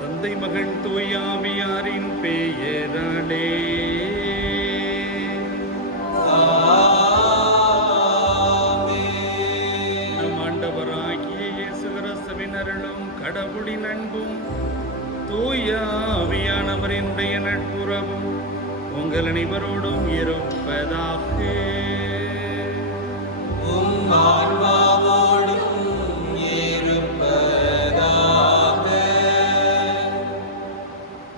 தந்தை மகன் தூயாவியாரின் பெயராலே நம் ஆண்டவராகிய இயேசு கிறிஸ்துவின் அருளும் கடவுளின் அன்பும் தூயாவியானவரினுடைய நட்புறவும் உங்கள் அனைவரோடும் இருப்பதாக.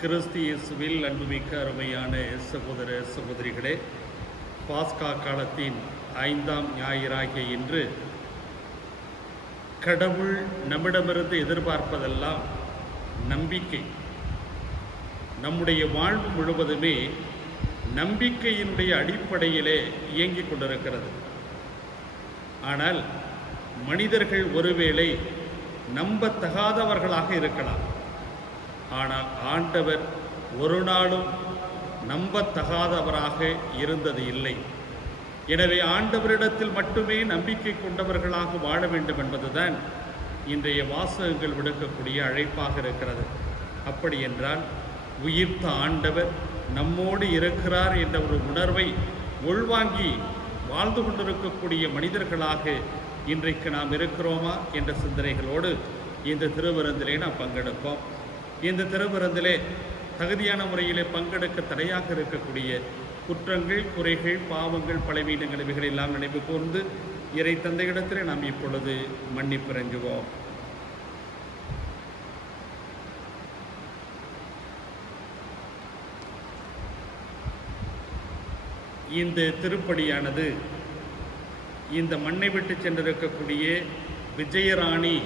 கிறிஸ்து இயேசுவில் அன்புமிக்க அருமையான சகோதர சகோதரிகளே, பாஸ்கா காலத்தின் 5ஆம் ஞாயிறாகிய இன்று கடவுள் நம்மிடமிருந்து எதிர்பார்ப்பதெல்லாம் நம்பிக்கை. நம்முடைய வாழ்வு முழுவதுமே நம்பிக்கையினுடைய அடிப்படையிலே இயங்கிக் கொண்டிருக்கிறது. ஆனால் மனிதர்கள் ஒருவேளை நம்பத்தகாதவர்களாக இருக்கலாம். ஆனால் ஆண்டவர் ஒரு நாளும் நம்பத்தகாதவராக இருந்தது இல்லை. எனவே ஆண்டவரிடத்தில் மட்டுமே நம்பிக்கை கொண்டவர்களாக வாழ வேண்டும் என்பதுதான் இன்றைய வாசகங்கள் விடுக்கக்கூடிய அழைப்பாக இருக்கிறது. அப்படி என்றால் உயிர்த்த ஆண்டவர் நம்மோடு இருக்கிறார் என்ற ஒரு உணர்வை உள்வாங்கி வாழ்ந்து கொண்டிருக்கக்கூடிய மனிதர்களாக இன்றைக்கு நாம் இருக்கிறோமா என்ற சிந்தனைகளோடு இந்த திருவிருந்திலே நாம் பங்கெடுப்போம். இந்த திருவிருந்திலே தகுதியான முறையிலே பங்கெடுக்க தடையாக இருக்கக்கூடிய குற்றங்கள், குறைகள், பாவங்கள், பலவீனங்கள் இவைகளெல்லாம் நினைவு கூர்ந்து இறை தந்தையிடத்திலே நாம் இப்பொழுது மன்னிப்பிறங்குவோம். இந்த திருப்படியானது இந்த மண்ணை விட்டு சென்றிருக்கக்கூடிய விஜயராணி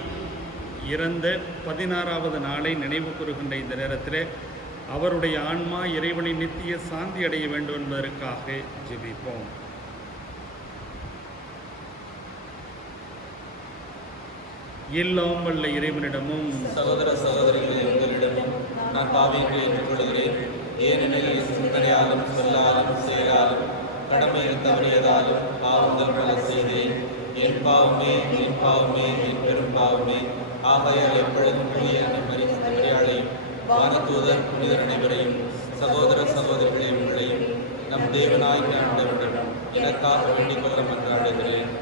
இறந்த 16வது நாளை நினைவு கூறுகின்ற இந்த நேரத்தில் அவருடைய ஆன்மா இறைவனின் நித்திய சாந்தி அடைய வேண்டும் என்பதற்காக ஜெபிப்போம். எல்லாம் வல்ல இறைவனிடமும் சகோதர சகோதரிகளே உங்களிடமும் நான் பாவியங்களை ஏற்றுக்கொள்கிறேன். ஏனெனில் சிந்தனையாலும் சொல்லாலும் செயலாலும் கடமையில் தவறியதாலும் பாவங்கள் பல செய்தேன். என் பாவமே என் பெரும் பாவமே. ஆகையால் எப்பொழுதும் மரியாதையும் வானதூதர் புனிதர் அனைவரையும் சகோதர சகோதரிகளை உங்களையும் நம் தேவனாய் ஆண்டவரிடம் எனக்காக வேண்டிக் கொள்ள மன்றாடுகிறேன்.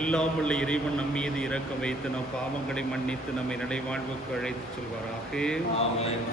எல்லாம் உள்ள இறைவன் நம் மீது இரக்கம் வைத்து நம் பாவங்களை மன்னித்து நம்மை நடைவாழ்வுக்கு அழைத்து செல்வாராக. ஆமென்.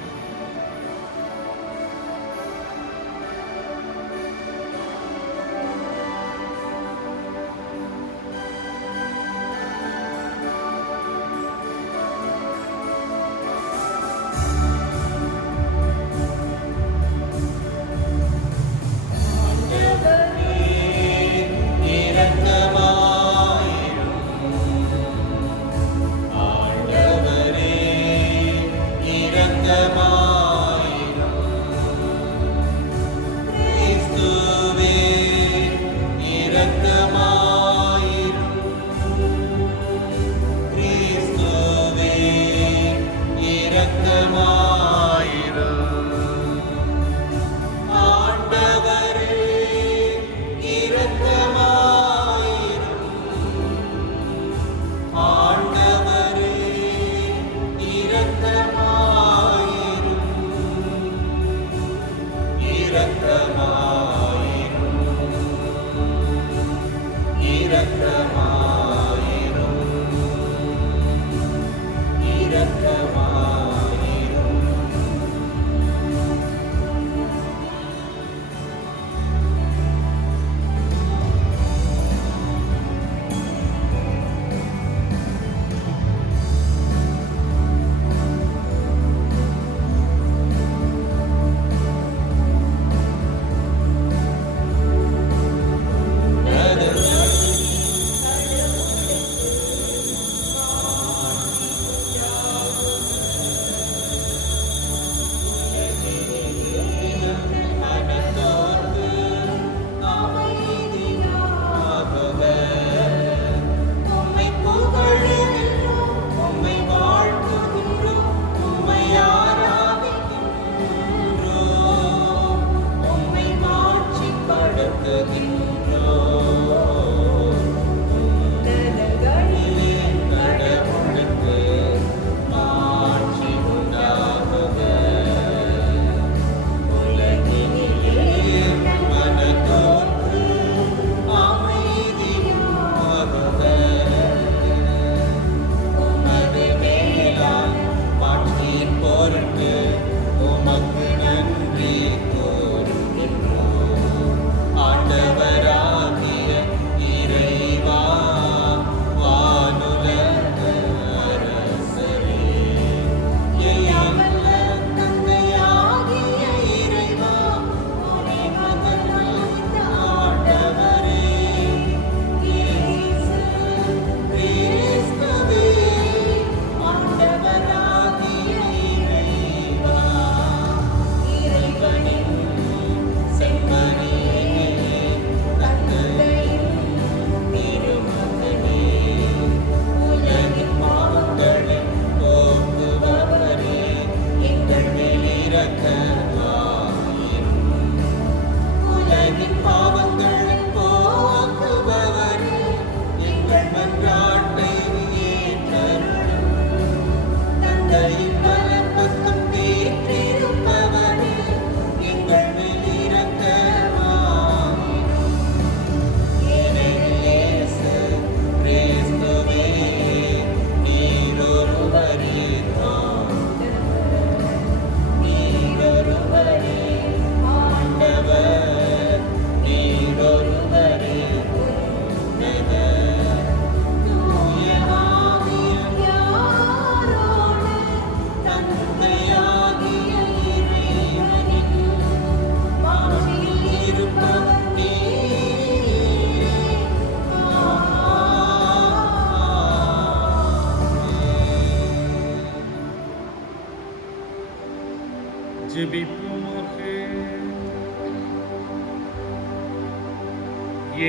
ஜெபிப்போமாக.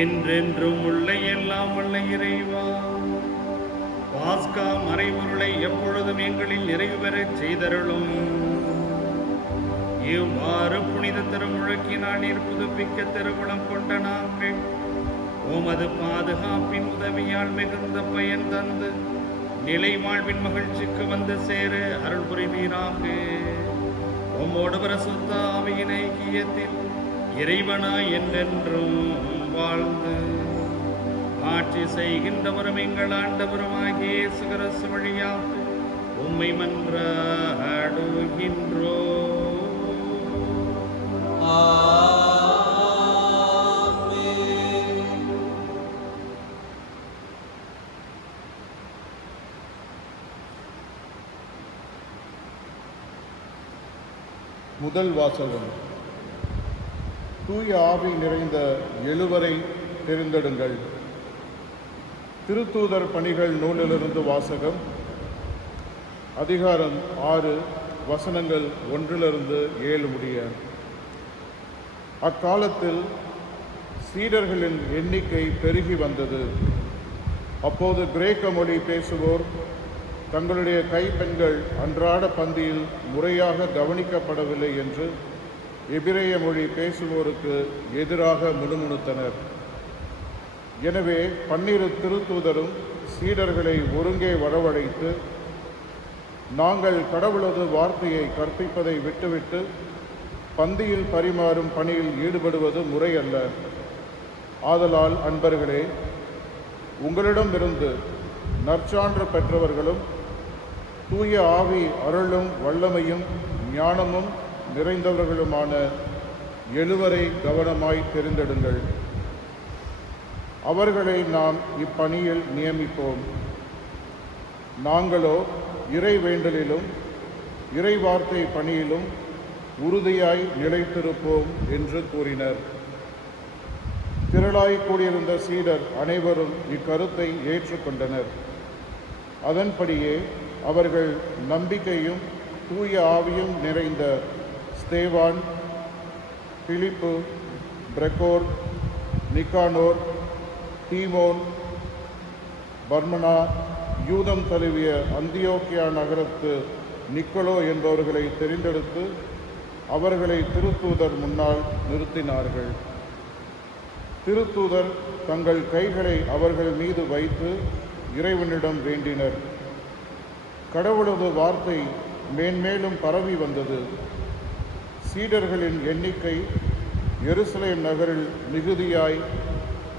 என்றென்றும் உள்ள எல்லாம் உள்ள இறைவா, பாஸ்கா மறைபொருளை எப்பொழுதும் எங்களில் நிறைவு பெறச் செய்தருளும். இவ்வாறு புனித திருமுழக்கினால் நீர் புதுப்பிக்க திருவுளம் கொண்ட நாங்கள் உமது பாதுகாப்பின் உதவியால் மிகுந்த பயன் தந்து நிலை வாழ்வின் மகிழ்ச்சிக்கு வந்து சேர அருள் புரிவீராக. உம்மோடு பரிசுத்த ஆவியின் ஐக்கியத்தில் இறைவனாய் என்றென்றும் வாழ்ந்து ஆட்சி செய்கின்றவரும் எங்கள் ஆண்டவருமாகிய இயேசு கிறிஸ்து வழியாக உம்மை மன்றாடுகின்றோம். முதல் வாசகம். தூய ஆவி நிறைந்த எழுவரை தெரிந்தெடுங்கள். திருத்தூதர் பணிகள் நூலிலிருந்து வாசகம். அதிகாரம் 6 வசனங்கள் 1-7 முடிய. அக்காலத்தில் சீடர்களின் எண்ணிக்கை பெருகி வந்தது. அப்போது கிரேக்க மொழி பேசுவோர் தங்களுடைய கைப்பெண்கள் அன்றாட பந்தியில் முறையாக கவனிக்கப்படவில்லை என்று எபிரேய மொழி பேசுவோருக்கு எதிராக முணுமுணுத்தனர். எனவே 12 திருத்தூதரும் சீடர்களை ஒருங்கே வரவழைத்து, நாங்கள் கடவுளது வார்த்தையை கற்பிப்பதை விட்டுவிட்டு பந்தியில் பரிமாறும் பணியில் ஈடுபடுவது முறையல்ல. ஆதலால் அன்பர்களே, உங்களிடமிருந்து நற்சான்று பெற்றவர்களும் தூய ஆவி அருளும் வல்லமையும் ஞானமும் நிறைந்தவர்களுமான எழுவரை கவனமாய் தெரிந்தெடுங்கள். அவர்களை நாம் இப்பணியில் நியமிப்போம். நாங்களோ இறை வேண்டலிலும் இறை வார்த்தை பணியிலும் உறுதியாய் நிலைத்திருப்போம் என்று கூறினர். திரளாய் கூடியிருந்த சீடர் அனைவரும் இக்கருத்தை ஏற்றுக்கொண்டனர். அதன்படியே அவர்கள் நம்பிக்கையும் தூய ஆவியும் நிறைந்த ஸ்தேவான், பிலிப்பு, பிரகோர், நிக்கானோர், தீமோன், பர்மனா, யூதம் தழுவிய அந்தியோக்கியா நகரத்து நிக்கோலோ என்பவர்களை தெரிந்தெடுத்து அவர்களை திருத்தூதர் முன்னால் நிறுத்தினார்கள். திருத்தூதர் தங்கள் கைகளை அவர்கள் மீது வைத்து இறைவனிடம் வேண்டினர். கடவுளது வார்த்தை மேன்மேலும் பரவி வந்தது. சீடர்களின் எண்ணிக்கை எருசலேம் நகரில் மிகுதியாய்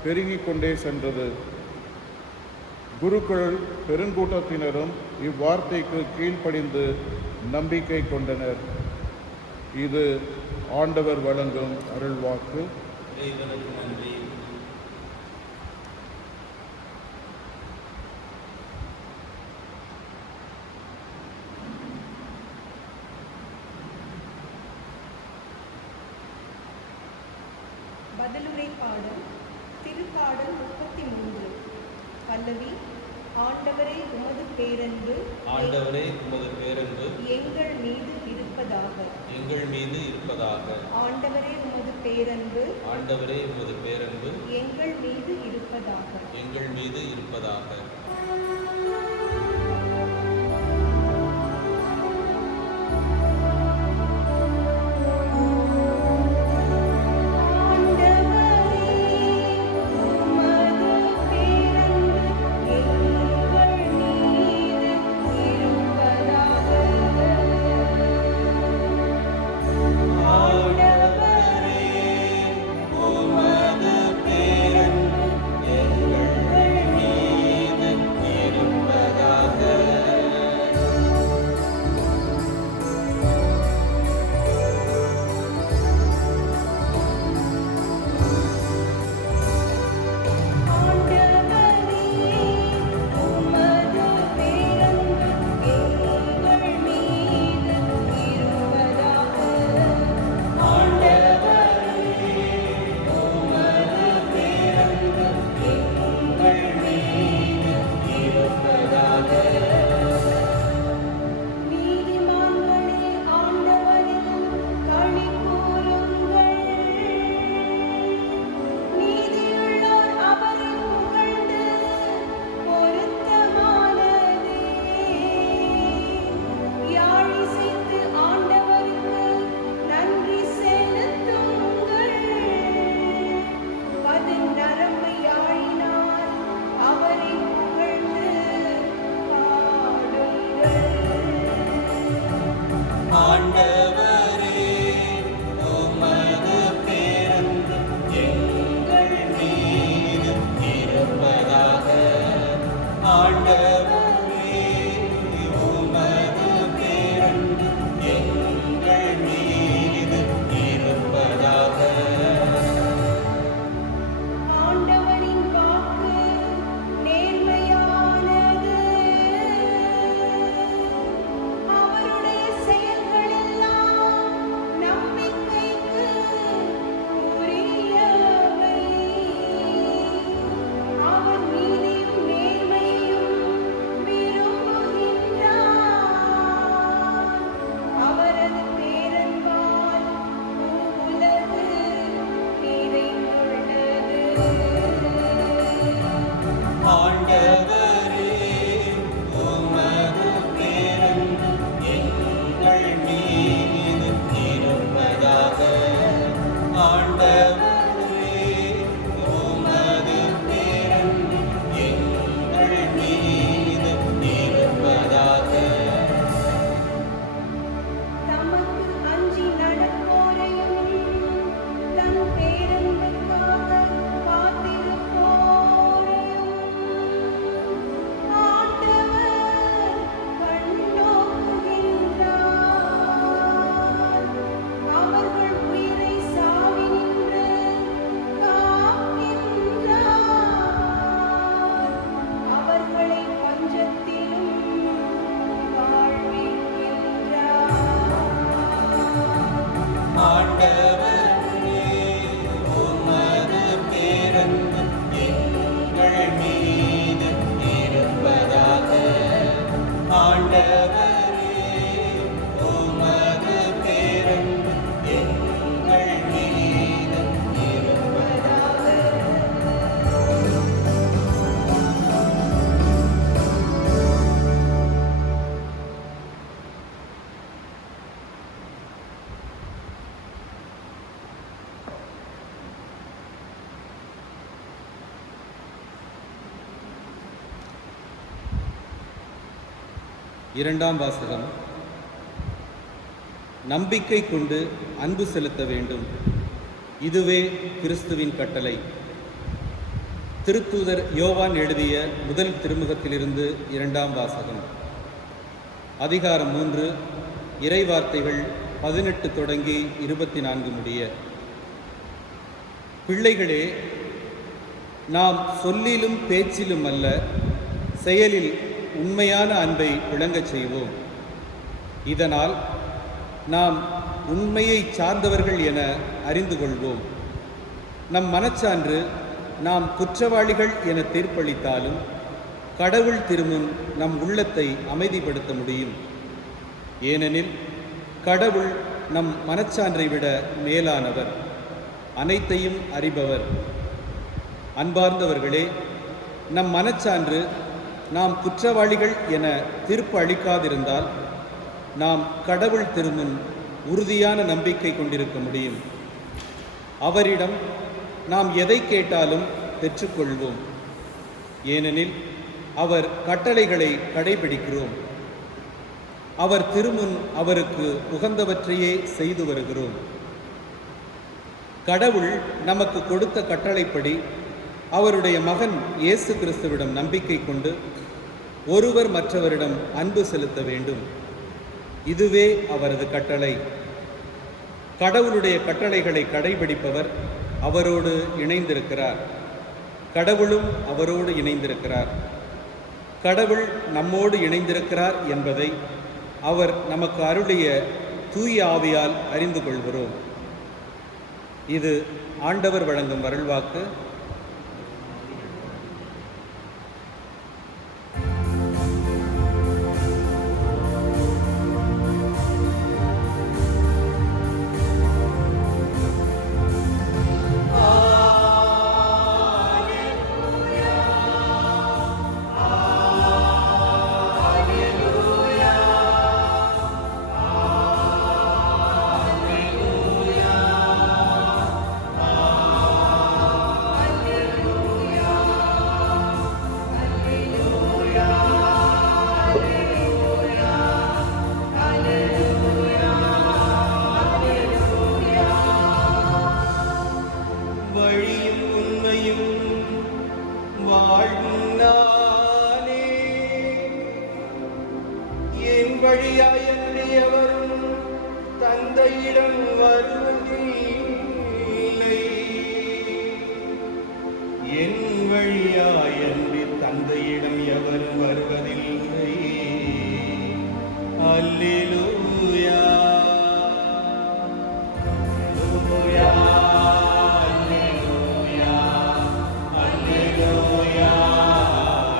பெருகிக் கொண்டே சென்றது. குருக்கள் பெருங்கூட்டத்தினரும் இவ்வார்த்தைக்கு கீழ்ப்படிந்து நம்பிக்கை கொண்டனர். இது ஆண்டவர் வழங்கும் அருள்வாக்கு. இறைவனுக்கு நன்றி. பதிலுரை பாடல் திருப்பாடல் 33. பல்லவி. ஆண்டவரே உமது பேரன்பு ஆண்டவரே உமது பேரன்பு எங்கள் மீது இருப்பதாக. எங்கள் மீது இருப்பதாக. ஆண்டவரே உமது பேரன்பு ஆண்டவரே உமது பேரன்பு எங்கள் மீது இருப்பதாக. எங்கள் மீது இருப்பதாக. தமக்கு அஞ்சி நடப்போரையும் தன் பேரன்புக்காக காத்து இரண்டாம் வாசகம். நம்பிக்கை கொண்டு அன்பு செலுத்த வேண்டும், இதுவே கிறிஸ்துவின் கட்டளை. திருத்தூதர் யோவான் எழுதிய முதல் திருமுகத்திலிருந்து இரண்டாம் வாசகம். அதிகாரம் 3, இறைவார்த்தைகள் 18 தொடங்கி 24 முடிய. பிள்ளைகளே, நாம் சொல்லிலும் பேச்சிலும் அல்ல, செயலில் உண்மையான அன்பை விளங்கச் செய்வோம். இதனால் நாம் உண்மையை சார்ந்தவர்கள் என அறிந்து கொள்வோம். நம் மனச்சான்று நாம் குற்றவாளிகள் என தீர்ப்பளித்தாலும் கடவுள் திருமுன் நம் உள்ளத்தை அமைதிப்படுத்த முடியும். ஏனெனில் கடவுள் நம் மனச்சான்றை விட மேலானவர், அனைத்தையும் அறிபவர். அன்பார்ந்தவர்களே, நம் மனச்சான்று நாம் குற்றவாளிகள் என தீர்ப்பு அளிக்காதிருந்தால் நாம் கடவுள் திருமுன் உறுதியான நம்பிக்கை கொண்டிருக்க முடியும். அவரிடம் நாம் எதை கேட்டாலும் பெற்றுக்கொள்வோம். ஏனெனில் அவர் கட்டளைகளை கடைபிடிக்கிறோம். அவர் திருமுன் அவருக்கு உகந்தவற்றையே செய்து வருகிறோம். கடவுள் நமக்கு கொடுத்த கட்டளைப்படி அவருடைய மகன் இயேசு கிறிஸ்துவிடம் நம்பிக்கை கொண்டு ஒருவர் மற்றவரிடம் அன்பு செலுத்த வேண்டும். இதுவே அவரது கட்டளை. கடவுளுடைய கட்டளைகளை கடைபிடிப்பவர் அவரோடு இணைந்திருக்கிறார், கடவுளும் அவரோடு இணைந்திருக்கிறார். கடவுள் நம்மோடு இணைந்திருக்கிறார் என்பதை அவர் நமக்கு அருளிய தூய ஆவியால் அறிந்து கொள்கிறோம். இது ஆண்டவர் வழங்கும் அருள்வாக்கு. வழியாயன்றியவரும் தந்தையிடம் வருவதில்லை. என் வழியாயன்றி தந்தையிடம் எவரும் வருவதில்லை. அல்லேலூயா, அல்லேலூயா, அல்லேலூயா, அல்லேலூயா,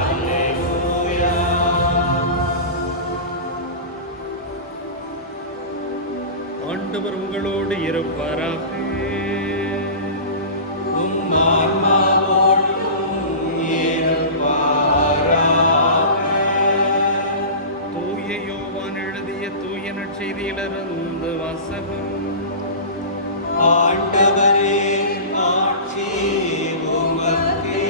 அல்லேலூயா. ஆண்டவர் உங்களோடு இருப்பாராக. உம் ஆன்மாவோடும் இருப்பாராக. தூய யோவான் எழுதிய தூய நற்செய்தியிலிருந்து வாசகம். ஆண்டவரே, ஆட்சி உமக்கே.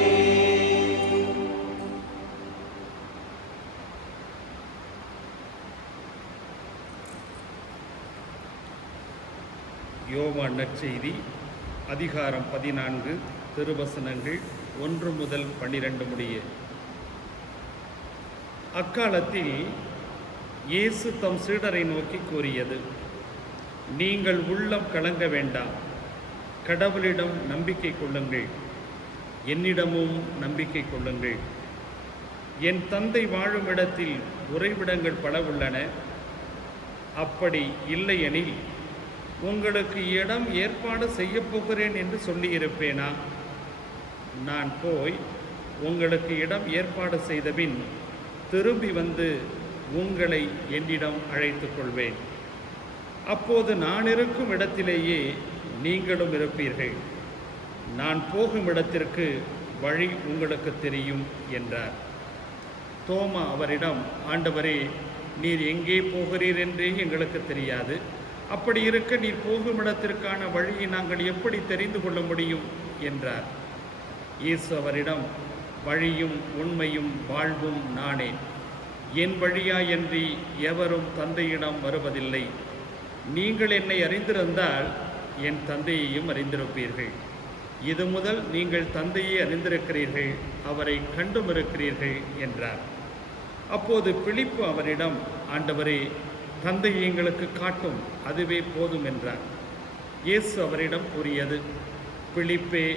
யோவான் நற்செய்தி அதிகாரம் 14, திருவசனங்கள் 1 முதல் 12 முடிய. அக்காலத்தில் இயேசு தம் சீடரை நோக்கி கூறியது: நீங்கள் உள்ளம் கலங்க வேண்டாம். கடவுளிடம் நம்பிக்கை கொள்ளுங்கள், என்னிடமும் நம்பிக்கை கொள்ளுங்கள். என் தந்தை வாழும் இடத்தில் உறைவிடங்கள் பல உள்ளன. அப்படி இல்லையெனில் உங்களுக்கு இடம் ஏற்பாடு செய்யப்போகிறேன் என்று சொல்லியிருப்பேனா? நான் போய் உங்களுக்கு இடம் ஏற்பாடு செய்தபின் திரும்பி வந்து உங்களை என்னிடம் அழைத்துக் கொள்வேன். அப்போது நான் இருக்கும் இடத்திலேயே நீங்களும் இருப்பீர்கள். நான் போகும் இடத்திற்கு வழி உங்களுக்கு தெரியும் என்றார். தோமா அவரிடம், ஆண்டவரே, நீர் எங்கே போகிறீர் என்றே எங்களுக்கு தெரியாது. அப்படி இருக்க நீர் போகும் இடத்திற்கான வழியை நாங்கள் எப்படி தெரிந்து கொள்ள முடியும் என்றார். இயேசு அவரிடம், வழியும் உண்மையும் வாழ்வும் நானே. என் வழியாயன்றி எவரும் தந்தையிடம் வருவதில்லை. நீங்கள் என்னை அறிந்திருந்தால் என் தந்தையையும் அறிந்திருப்பீர்கள். இது முதல் நீங்கள் தந்தையை அறிந்திருக்கிறீர்கள், அவரை கண்டும் இருக்கிறீர்கள் என்றார். அப்போது பிலிப்பு அவரிடம், ஆண்டவரே, தந்தையை எங்களுக்கு காட்டும், அதுவே போதும் என்றார். இயேசு அவரிடம் கூறியது, பிலிப்பே,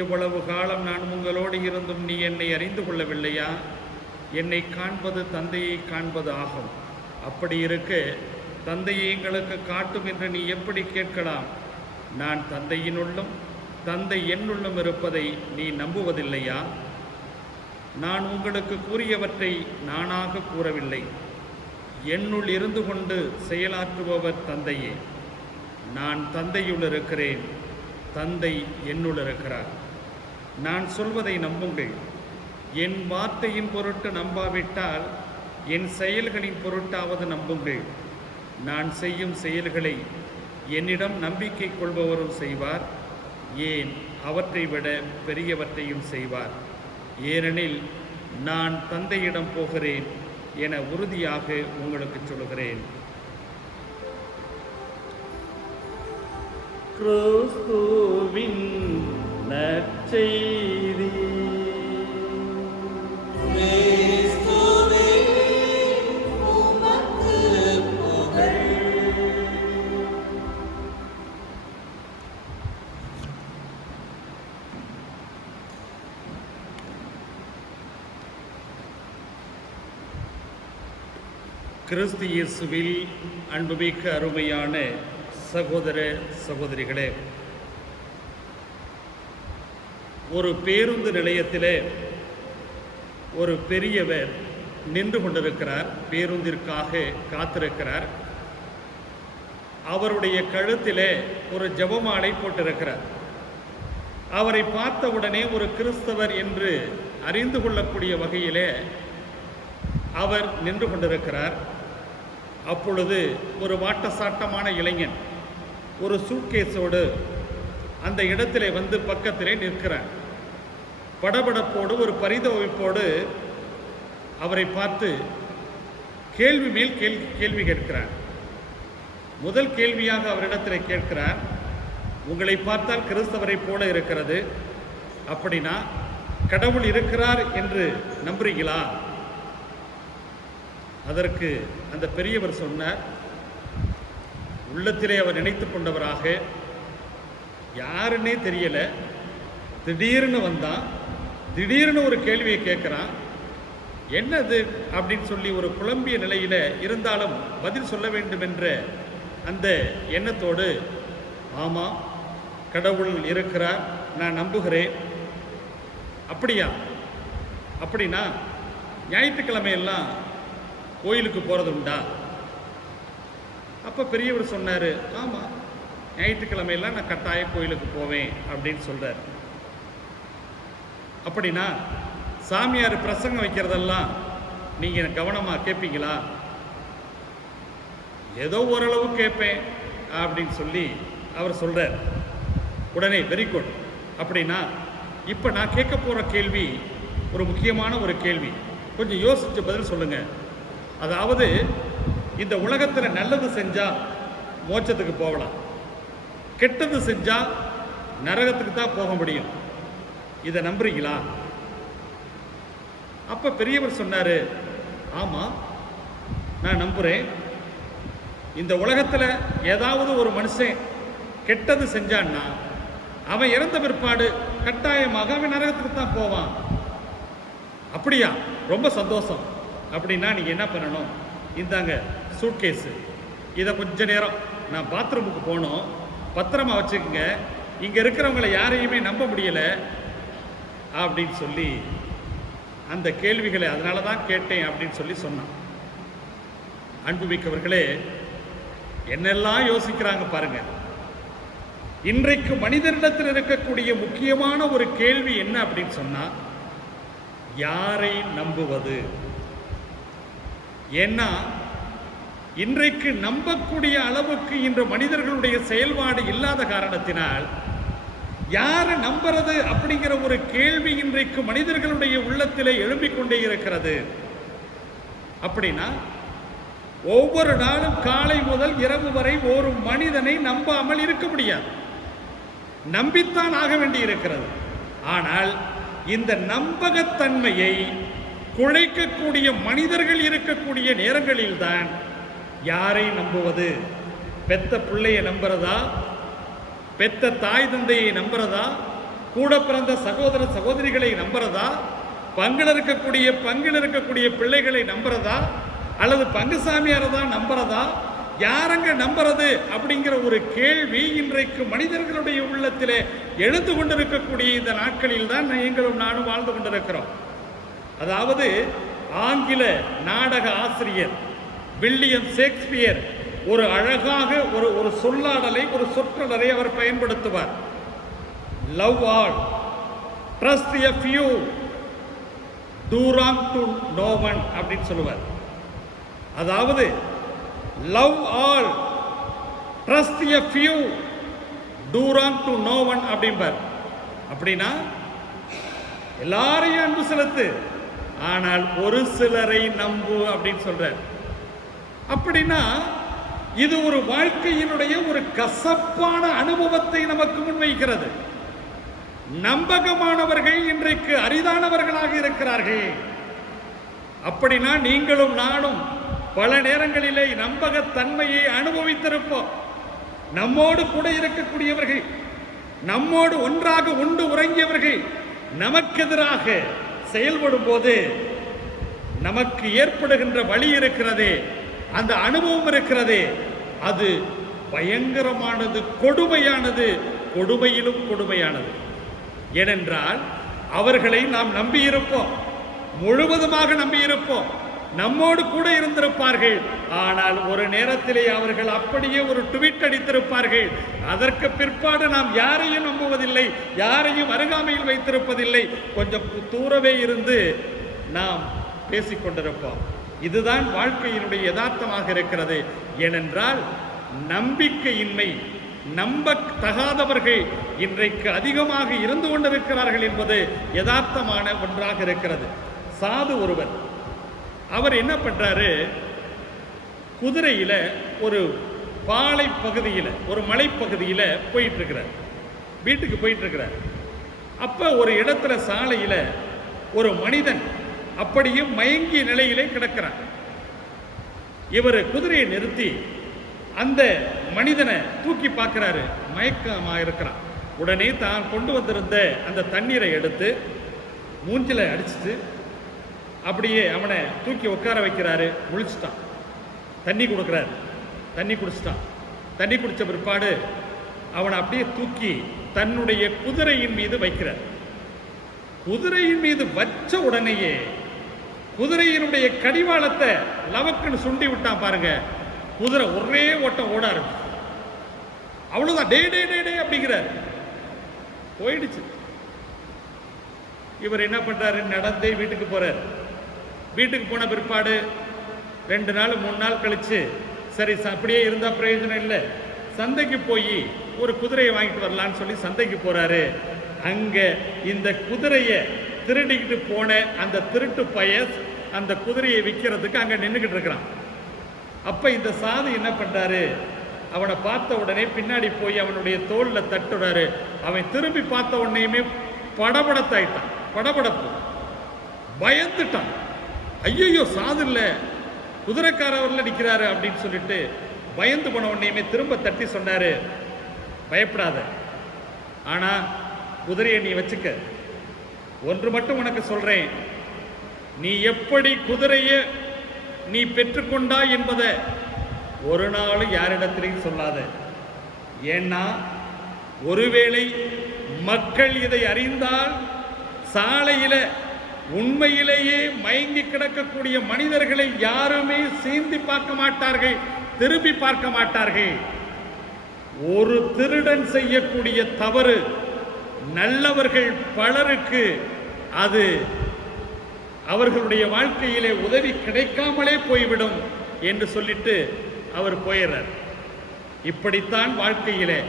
இவ்வளவு காலம் நான் உங்களோடு இருந்தும் நீ என்னை அறிந்து கொள்ளவில்லையா? என்னை காண்பது தந்தையை காண்பது ஆகும். அப்படி இருக்க தந்தையை எங்களுக்கு காட்டும் என்று நீ எப்படி கேட்கலாம்? நான் தந்தையினுள்ளும் தந்தை என்னுள்ளும் இருப்பதை நீ நம்புவதில்லையா? நான் உங்களுக்கு கூறியவற்றை நானாக கூறவில்லை. என்னுள் இருந்து கொண்டு செயலாற்றுபவர் தந்தையே. நான் தந்தையுள் இருக்கிறேன், தந்தை என்னுள் இருக்கிறார். நான் சொல்வதை நம்புங்கள். என் வார்த்தையின் பொருட்டு நம்பாவிட்டால் என் செயல்களின் பொருட்டாவது நம்புங்கள். நான் செய்யும் செயல்களை என்னிடம் நம்பிக்கை கொள்பவரும் செய்வார், ஏன் அவற்றை விட பெரியவற்றையும் செய்வார். ஏனெனில் நான் தந்தையிடம் போகிறேன் என உறுதியாக உங்களுக்கு சொல்கிறேன். கிறிஸ்துவின் நற்செய்தி. கிறிஸ்துவே, உமக்கு புகழ். கிறிஸ்து இயேசுவில் அன்புமிக்க அருமையான சகோதர சகோதரிகளே, ஒரு பேருந்து நிலையத்திலே ஒரு பெரியவர் நின்று கொண்டிருக்கிறார். பேருந்திற்காக காத்திருக்கிறார். அவருடைய கழுத்திலே ஒரு ஜெபமாலை போட்டிருக்கிறார். அவரை பார்த்தவுடனே ஒரு கிறிஸ்தவர் என்று அறிந்து கொள்ளக்கூடிய வகையிலே அவர் நின்று கொண்டிருக்கிறார். அப்பொழுது ஒரு வாட்டசாட்டமான இளைஞன் ஒரு சூட்கேஸோடு அந்த இடத்திலே வந்து பக்கத்திலே நிற்கிறார். படபடப்போடு ஒரு பரிதவிப்போடு அவரை பார்த்து கேள்வி மேல் கேள்வி கேட்கிறார். முதல் கேள்வியாக அவரிடத்தில் கேட்கிறார், உங்களை பார்த்தால் கிறிஸ்தவரை போல இருக்கிறது, அப்படின்னா கடவுள் இருக்கிறார் என்று நம்புறீங்களா? அதற்கு அந்த பெரியவர் சொன்னார், உள்ளத்திலே அவர் நினைத்து கொண்டவராக, யாருன்னே தெரியல, திடீர்னு வந்தான், திடீர்னு ஒரு கேள்வியை கேட்குறான், என்னது அப்படின்னு சொல்லி ஒரு குழம்பிய நிலையில் இருந்தாலும் பதில் சொல்ல வேண்டும் என்ற அந்த எண்ணத்தோடு, ஆமாம் கடவுள் இருக்கிறார், நான் நம்புகிறேன். அப்படியா? அப்படின்னா ஞாயிற்றுக்கிழமையெல்லாம் கோயிலுக்கு போகிறது உண்டா? அப்போ பெரியவர் சொன்னார், ஆமாம் ஞாயிற்றுக்கிழமையெல்லாம் நான் கட்டாயம் கோயிலுக்கு போவேன் அப்படின்னு சொல்கிறார். அப்படின்னா சாமியார் பிரசங்கம் வைக்கிறதெல்லாம் நீங்கள் கவனமாக கேட்பீங்களா? ஏதோ ஓரளவு கேட்பேன் அப்படின்னு சொல்லி அவர் சொல்கிறார். உடனே வெரி குட், அப்படின்னா இப்போ நான் கேட்க போகிற கேள்வி ஒரு முக்கியமான ஒரு கேள்வி, கொஞ்சம் யோசித்து பதில் சொல்லுங்கள். அதாவது, இந்த உலகத்தில் நல்லது செஞ்சால் மோட்சத்துக்கு போகலாம், கெட்டது செஞ்சால் நரகத்துக்கு தான் போக முடியும். இதை நம்புறீங்களா? அப்போ பெரியவர் சொன்னார், ஆமாம் நான் நம்புகிறேன். இந்த உலகத்தில் ஏதாவது ஒரு மனுஷன் கெட்டது செஞ்சான்னா அவன் இறந்த பிற்பாடு கட்டாயமாக அவன் நரகத்துக்கு தான் போவான். அப்படியா? ரொம்ப சந்தோஷம். அப்படின்னா நீங்கள் என்ன பண்ணணும், இந்தாங்க சூட்கேஸு, இதை கொஞ்ச நேரம் நான் பாத்ரூமுக்கு போகணும், பத்திரமா வச்சுக்கோங்க, இங்கே இருக்கிறவங்கள யாரையுமே நம்ப முடியலை அப்படின்னு சொல்லி அந்த கேள்விகளை அதனால தான் கேட்டேன் அப்படின்னு சொல்லி சொன்னான். அன்புமிக்கவர்களே, என்னெல்லாம் யோசிக்கிறாங்க பாருங்க. இன்றைக்கு மனிதனிடத்தில் இருக்கக்கூடிய முக்கியமான ஒரு கேள்வி என்ன அப்படின்னு சொன்னா, யாரை நம்புவது? ஏன்னா இன்றைக்கு நம்பக்கூடிய அளவுக்கு இன்று மனிதர்களுடைய செயல்பாடு இல்லாத காரணத்தினால் யாரை நம்புறது அப்படிங்கிற ஒரு கேள்வி இன்றைக்கு மனிதர்களுடைய உள்ளத்திலே எழும்பிக் கொண்டே இருக்கிறது. அப்படின்னா ஒவ்வொரு நாளும் காலை முதல் இரவு வரை ஒரு மனிதனை நம்பாமல் இருக்க முடியாது, நம்பித்தான் ஆக வேண்டி இருக்கிறது. ஆனால் இந்த நம்பகத்தன்மையை குழைக்கக்கூடிய மனிதர்கள் இருக்கக்கூடிய நேரங்களில்தான் யாரை நம்புவது? பெத்த பிள்ளையை நம்புறதா, பெத்த தாய் தந்தையை நம்புறதா, கூட பிறந்த சகோதர சகோதரிகளை நம்புறதா, பங்கில் இருக்கக்கூடிய பிள்ளைகளை நம்புறதா, அல்லது பங்குசாமியாரை தான் நம்புறதா, யாரங்க நம்புறது அப்படிங்கிற ஒரு கேள்வி இன்றைக்கு மனிதர்களுடைய உள்ளத்திலே எழுந்து கொண்டிருக்கக்கூடிய இந்த நாட்களில் தான் நீங்களும் நானும் வாழ்ந்து கொண்டிருக்கிறோம். அதாவது ஆங்கில நாடக ஆசிரியர் வில்லியம் ஷேக்ஸ்பியர் ஒரு அழகாக ஒரு சொல்லாடலை, ஒரு சொற்றொடரை அவர் பயன்படுத்துவார். Love all, trust a few, do wrong to no one அப்படின்னு சொல்லுவார். அதாவது love all, trust a few, do wrong to no one அப்படிம்பார். அப்படின்னா எல்லாரையும் அன்பு செலுத்து, ஆனால் ஒரு சிலரை நம்பு அப்படின்னு சொல்றார். அப்படின்னா இது ஒரு வாழ்க்கையினுடைய ஒரு கசப்பான அனுபவத்தை நமக்கு முன்வைக்கிறது. நம்பகமானவர்கள் இன்றைக்கு அரிதானவர்களாக இருக்கிறார்கள். அப்படின்னா நீங்களும் நானும் பல நேரங்களிலே நம்பகத்தன்மையை அனுபவித்திருப்போம். நம்மோடு கூட இருக்கக்கூடியவர்கள், நம்மோடு ஒன்றாக உண்டு உறங்கியவர்கள் நமக்கு எதிராக செயல்படும் போது நமக்கு ஏற்படுகின்ற வழி இருக்கிறதே, அந்த அனுபவம் இருக்கிறதே, அது பயங்கரமானது, கொடுமையானது, கொடுமையிலும் கொடுமையானது. ஏனென்றால் அவர்களை நாம் நம்பியிருப்போம், முழுவதுமாக நம்பியிருப்போம், நம்மோடு கூட இருந்திருப்பார்கள். ஆனால் ஒரு நேரத்திலே அவர்கள் அப்படியே ஒரு ட்வீட் அடித்திருப்பார்கள். அதற்கு பிற்பாடு நாம் யாரையும் நம்புவதில்லை, யாரையும் அருகாமையில் வைத்திருப்பதில்லை, கொஞ்சம் தூரவே இருந்து நாம் பேசிக்கொண்டிருப்போம். இதுதான் வாழ்க்கையினுடைய யதார்த்தமாக இருக்கிறது. ஏனென்றால் நம்பிக்கையின்மை, நம்பத்தகாதவர்கள் இன்றைக்கு அதிகமாக இருந்து கொண்டிருக்கிறார்கள் என்பது யதார்த்தமான ஒன்றாக இருக்கிறது. சாது ஒருவர், அவர் என்ன பண்றாரு, குதிரையில ஒரு பாலை பகுதியில், ஒரு மலைப்பகுதியில் போயிட்டு இருக்கிறார், வீட்டுக்கு போயிட்டு இருக்கிறார். அப்ப ஒரு இடத்துல சாலையில ஒரு மனிதன் அப்படியே மயங்கிய நிலையிலே கிடக்கிறார். இவர் குதிரையை நிறுத்தி அந்த மனிதனை தூக்கி பார்க்கிறாரு, மயக்கமா இருக்கிறான். உடனே தான் கொண்டு வந்திருந்த அந்த தண்ணீரை எடுத்து மூஞ்சில அடிச்சுட்டு அப்படியே அவனை தூக்கி உட்கார வைக்கிறாரு. முழிச்சிட்டான், தண்ணி கொடுக்குறாரு, தண்ணி குடிச்சிட்டான். தண்ணி குடிச்ச பிற்பாடு அவனை அப்படியே தூக்கி தன்னுடைய குதிரையின் மீது வைக்கிறார். குதிரையின் மீது வச்ச உடனேயே குதிரையினுடைய கடிவாளத்தை லவக்குன்னு சுண்டி விட்டான் பாருங்க. குதிரை ஒரே ஓட்டம் ஓட ஆரம்பிச்சு. அவ்வளவுதான், டே டே டே டே அப்படிங்கிறார், போயிடுச்சு. இவர் என்ன பண்றாரு, நடந்தே வீட்டுக்கு போறார். வீட்டுக்கு போன பிற்பாடு 2 நாள் 3 நாள் கழிச்சு, சரி அப்படியே இருந்தா பிரயோஜனம் இல்லை, சந்தைக்கு போய் ஒரு குதிரையை வாங்கிட்டு வரலான்னு சொல்லி சந்தைக்கு போறாரு. அங்க இந்த குதிரையை திருடிக்கிட்டு போன அந்த திருட்டு பைய அந்த குதிரையை விற்கிறதுக்கு அங்க நின்றுகிட்டு இருக்கிறான். அப்ப இந்த சாது என்ன பண்றாரு, அவனை பார்த்த உடனே பின்னாடி போய் அவனுடைய தோல்ல தட்டுறாரு. அவன் திரும்பி பார்த்த உடனேயுமே படபடத்தாயிட்டான், படபடப்பு, பயந்துட்டான். ஐயோ சாது இல்ல, குதிரைக்காரவர்ல நிற்கிறாரு அப்படின்னு சொல்லிட்டு பயந்து போன உடனேயுமே திரும்ப தட்டி சொன்னாரு, பயப்படாத, ஆனா குதிரையை நீ வச்சுக்க, ஒன்று மட்டும் உனக்கு சொல்றேன், நீ எப்படி குதிரையை நீ பெற்றுக்கொண்டாய் என்பதை ஒரு நாள் யாரிடத்திலையும் சொல்லாத. ஏன்னா ஒருவேளை மக்கள் இதை அறிந்தால் சாலையில உண்மையிலேயே மயங்கி கிடக்கக்கூடிய மனிதர்களை யாருமே சீந்தி பார்க்க மாட்டார்கள், திரும்பி பார்க்க மாட்டார்கள். ஒரு திருடன் செய்யக்கூடிய தவறு நல்லவர்கள் பலருக்கு அது அவர்களுடைய வாழ்க்கையிலே உதவி கிடைக்காமலே போய்விடும் என்று சொல்லிட்டு அவர் போயிடுறார். இப்படித்தான் வாழ்க்கையிலே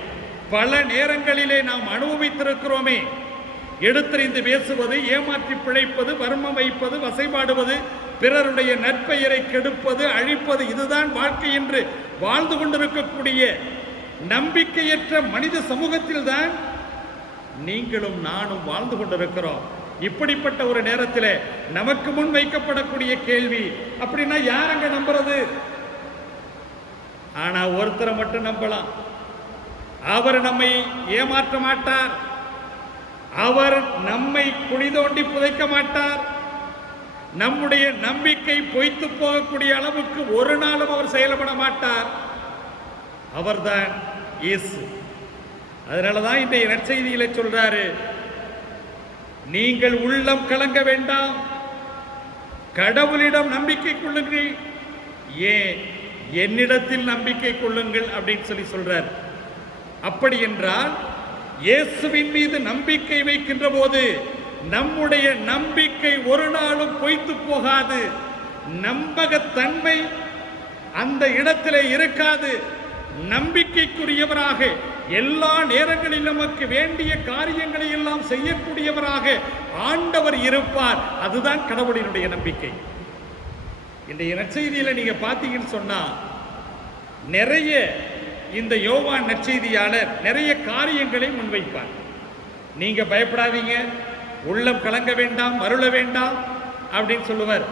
பல நேரங்களிலே நாம் அனுபவித்திருக்கிறோமே. எடுத்தறிந்து பேசுவது, ஏமாற்றி பிழைப்பது, வர்மம் வைப்பது, வசைபாடுவது, பிறருடைய நற்பெயரை கெடுப்பது, அழிப்பது, இதுதான் வாழ்க்கை என்று வாழ்ந்து கொண்டிருக்கக்கூடிய நம்பிக்கையற்ற மனித சமூகத்தில் தான் நீங்களும் நானும் வாழ்ந்து கொண்டிருக்கிறோம். இப்படிப்பட்ட ஒரு நேரத்தில் நமக்கு முன் வைக்கப்படக்கூடிய கேள்வி, அப்படின்னா யார் அங்க நம்புறது? ஆனா ஒருத்தரை மட்டும் நம்பலாம். அவர் நம்மை ஏமாற்ற மாட்டார், அவர் நம்மை குழி தோண்டி புதைக்க மாட்டார், நம்முடைய நம்பிக்கை பொய்த்து போகக்கூடிய அளவுக்கு ஒரு நாளும் அவர் செயல்பட மாட்டார். அவர்தான் இயேசு. அதனாலதான் இன்றைய நற்செய்தியில சொல்றாரு, நீங்கள் உள்ளம் கலங்க வேண்டாம், கடவுளிடம் நம்பிக்கை கொள்ளுங்கள், ஏன் என்னிடத்தில் நம்பிக்கை கொள்ளுங்கள் அப்படின்னு சொல்லி சொல்றார். அப்படி என்றால் இயேசுவின் மீது நம்பிக்கை வைக்கின்ற போது நம்முடைய நம்பிக்கை ஒரு நாளும் பொய்த்து போகாது, நம்பகத்தன்மை அந்த இடத்திலே இருக்காது. நம்பிக்கைக்குரியவராக எல்லா நேரங்களிலும் நமக்கு வேண்டிய காரியங்களை எல்லாம் செய்யக்கூடியவராக ஆண்டவர் இருப்பார். அதுதான் கடவுளினுடைய நம்பிக்கை. இன்றைய நற்செய்தியில நீங்க பார்த்தீங்கன்னு சொன்னா நிறைய இந்த யோவான் நற்செய்தியாளர் நிறைய காரியங்களை முன்வைப்பார். நீங்க பயப்படாதீங்க, உள்ளம் கலங்க வேண்டாம், மருள வேண்டாம் அப்படின்னு சொல்லுவார்.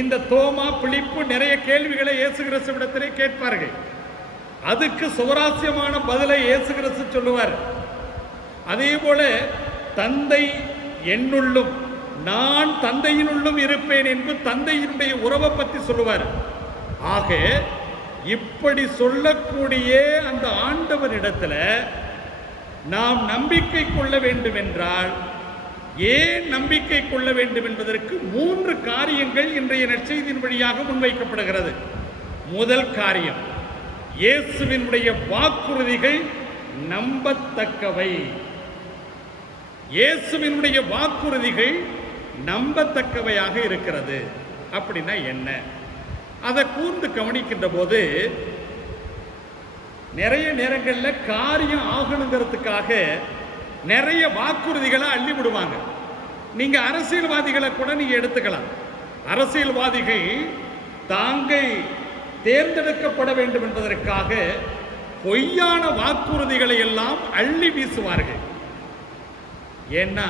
இந்த தோமா, பிலிப்பு நிறைய கேள்விகளை இயேசு கிறிஸ்துவிடத்திலே கேட்பார்கள். அதுக்கு சுவராசியமான பதிலை இயேசு கிறிஸ்து சொல்லுவார். அதே போல தந்தை என்னுள்ளும் நான் தந்தையினுள்ளும் இருப்பேன் என்று தந்தையினுடைய உறவை பற்றி சொல்லுவார். ஆக இப்படி சொல்லக்கூடிய அந்த ஆண்டவரிடத்துல நாம் நம்பிக்கை கொள்ள வேண்டும் என்றால், ஏன் நம்பிக்கை கொள்ள வேண்டும் என்பதற்கு 3 காரியங்கள் இன்றைய நற்செய்தியின் வழியாக முன்வைக்கப்படுகிறது. முதல் காரியம், இயேசுவினுடைய வாக்குறுதிகள் நம்பத்தக்கவை. இயேசுவினுடைய வாக்குறுதிகள் நம்பத்தக்கவையாக இருக்கிறது. அப்படின்னா என்ன? அதை கூர்ந்து கவனிக்கின்ற போது நிறைய நேரங்களில் காரியம் ஆகணுங்கிறதுக்காக நிறைய வாக்குறுதிகளை அள்ளி விடுவாங்க. நீங்க அரசியல்வாதிகளை கூட நீங்க எடுத்துக்கலாம். அரசியல்வாதிகள் தாங்கள் தேர்ந்தெடுக்கப்பட வேண்டும் என்பதற்காக பொய்யான வாக்குறுதிகளை எல்லாம் அள்ளி வீசுவார்கள். ஏன்னா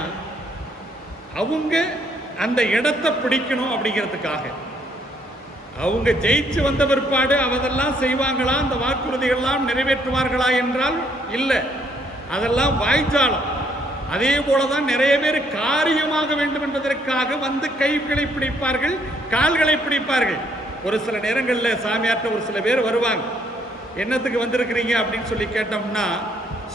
அவங்க அந்த இடத்தை பிடிக்கணும் அப்படிங்கிறதுக்காக. அவங்க ஜெயிச்சு வந்த பிற்பாடு அவதெல்லாம் செய்வாங்களா, அந்த வாக்குறுதிகள்லாம் நிறைவேற்றுவார்களா என்றால் இல்லை, அதெல்லாம் வாய்ச்சாலம். அதே போலதான் நிறைய பேர் காரியமாக வேண்டும் என்பதற்காக வந்து கைகளை பிடிப்பார்கள், கால்களை பிடிப்பார்கள். ஒரு சில நேரங்களில் சாமியார்ட்ட ஒரு சில பேர் வருவாங்க, என்னத்துக்கு வந்திருக்கிறீங்க அப்படின்னு சொல்லி கேட்டோம்னா,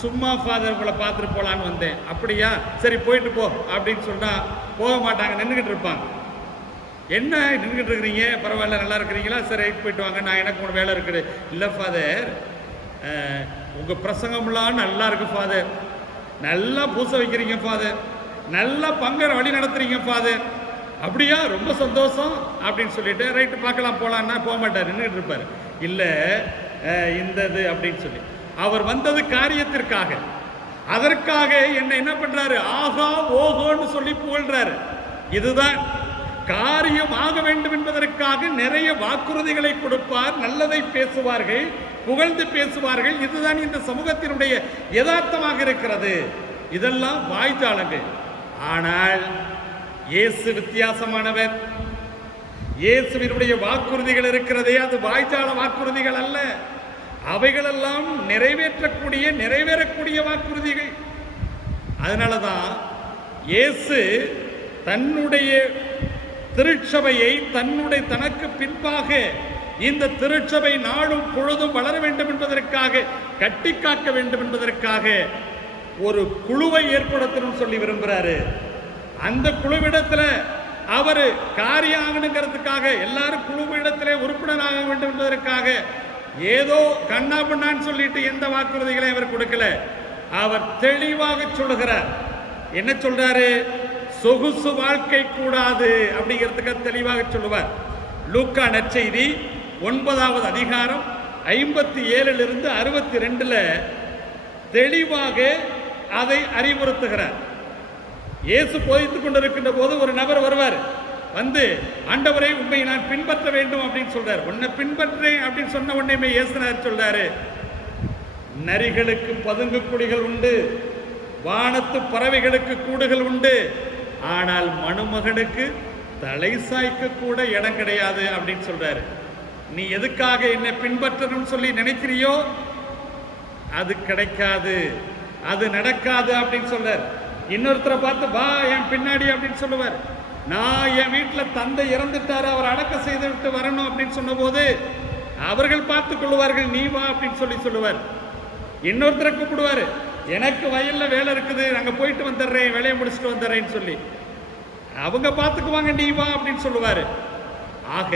சும்மா ஃபாதர் உங்களை பார்த்துட்டு போகலான்னு வந்தேன். அப்படியா, சரி போயிட்டு போ அப்படின்னு சொன்னால் போக மாட்டாங்க, நின்றுக்கிட்டு இருப்பாங்க. என்ன நின்றுக்கிட்டு இருக்கிறீங்க, பரவாயில்ல நல்லா இருக்கிறீங்களா, சரி ரைட் போயிட்டு வாங்க, நான் எனக்கு ஒன்று வேலை இருக்குது. இல்லை ஃபாதர், உங்கள் பிரசங்கம்லாம் நல்லா இருக்கு ஃபாதர், நல்லா பூசை வைக்கிறீங்க ஃபாதர், நல்லா பங்கரை வழி நடத்துறீங்க ஃபாதர். அப்படியா, ரொம்ப சந்தோஷம் அப்படின்னு சொல்லிட்டு ரைட்டு பார்க்கலாம் போகலான்னா போக மாட்டார், நின்றுட்டு இருப்பார். இல்லை இந்த இது அப்படின்னு சொல்லி அவர் வந்தது காரியத்திற்காக, அதற்காக என்ன பண்றாரு, ஆகா ஓகோன்னு சொல்லி புகழ்றாரு. இதுதான் காரியம் ஆக வேண்டும் என்பதற்காக நிறைய வாக்குறுதிகளை கொடுப்பார், நல்லதை பேசுவார்கள், புகழ்ந்து பேசுவார்கள். இதுதான் இந்த சமூகத்தினுடைய யதார்த்தமாக இருக்கிறது. இதெல்லாம் வாய்ஜாலங்கள். ஆனால் இயேசு வித்தியாசமானவர். இயேசுவினுடைய வாக்குறுதிகள் இருக்கிறதே, அது வாய்ஜால வாக்குறுதிகள் அல்ல. அவைகளெல்லாம் நிறைவேறக்கூடிய வாக்குறுதிகள். அதனாலதான் இயேசு தன்னுடைய திருச்சபையை தனக்கு பின்பாக இந்த திருச்சபை நாளும் பொழுதும் வளர வேண்டும் என்பதற்காக, கட்டி காக்க வேண்டும் என்பதற்காக ஒரு குழுவை ஏற்படுத்தணும் சொல்லி விரும்புகிறாரு. அந்த குழுவிடத்துல அவர் காரியம் ஆகணுங்கிறதுக்காக, எல்லாரும் குழுவிடத்திலே உறுப்பினர் ஆக வேண்டும் என்பதற்காக ஏதோ கண்ணா பண்ணான்னு சொல்லிட்டு எந்த வாக்குறுதிகளை அவர் கொடுக்கல. அவர் தெளிவாக சொல்லுகிறார். என்ன சொல்றாரு? சொகுசு வாழ்க்கை கூடாது அப்படிங்கிறதுக்கு தெளிவாக சொல்லுவார். லூக்கா நற்செய்தி 9வது அதிகாரம் 57 62 தெளிவாக அதை அறிவுறுத்துகிறார். இயேசு போதித்துக் கொண்டிருக்கின்ற போது ஒரு நபர் வருவார், வந்து ஆண்டவரை உண்மை நான் பின்பற்ற வேண்டும் அப்படின்னு சொல்றாரு. உன்னை பின்பற்றேன் அப்படின்னு சொன்ன உடனே இயேசுநாதர் சொல்றாரு, நரிகளுக்கு பதுங்கு குடிகள் உண்டு, வானத்து பறவைகளுக்கு கூடுகள் உண்டு, ஆனால் மனுமகனுக்கு தலை சாய்க்க கூட இடம் கிடையாது அப்படின்னு சொல்றாரு. நீ எதுக்காக என்னை பின்பற்றணும்னு சொல்லி நினைக்கிறியோ அது கிடைக்காது, அது நடக்காது அப்படின்னு சொல்றார். இன்னொருத்தரை பார்த்து வா என் பின்னாடி அப்படின்னு சொல்லுவார். நான் என் வீட்டில் தந்தை இறந்துட்டாரு, அவர் அடக்கம் செய்து விட்டு வரணும் அப்படின்னு சொன்ன போது அவர்கள் பார்த்து கொள்வார்கள், நீ வா அப்படின்னு சொல்லுவார். இன்னொருத்தரை கூப்பிடுவார், எனக்கு வயல்ல வேலை இருக்குது, அங்கே போயிட்டு வந்துடுறேன், வேலையை முடிச்சுட்டு வந்துடுறேன்னு சொல்லி அவங்க பார்த்துக்குவாங்க, நீ வா அப்படின்னு சொல்லுவார். ஆக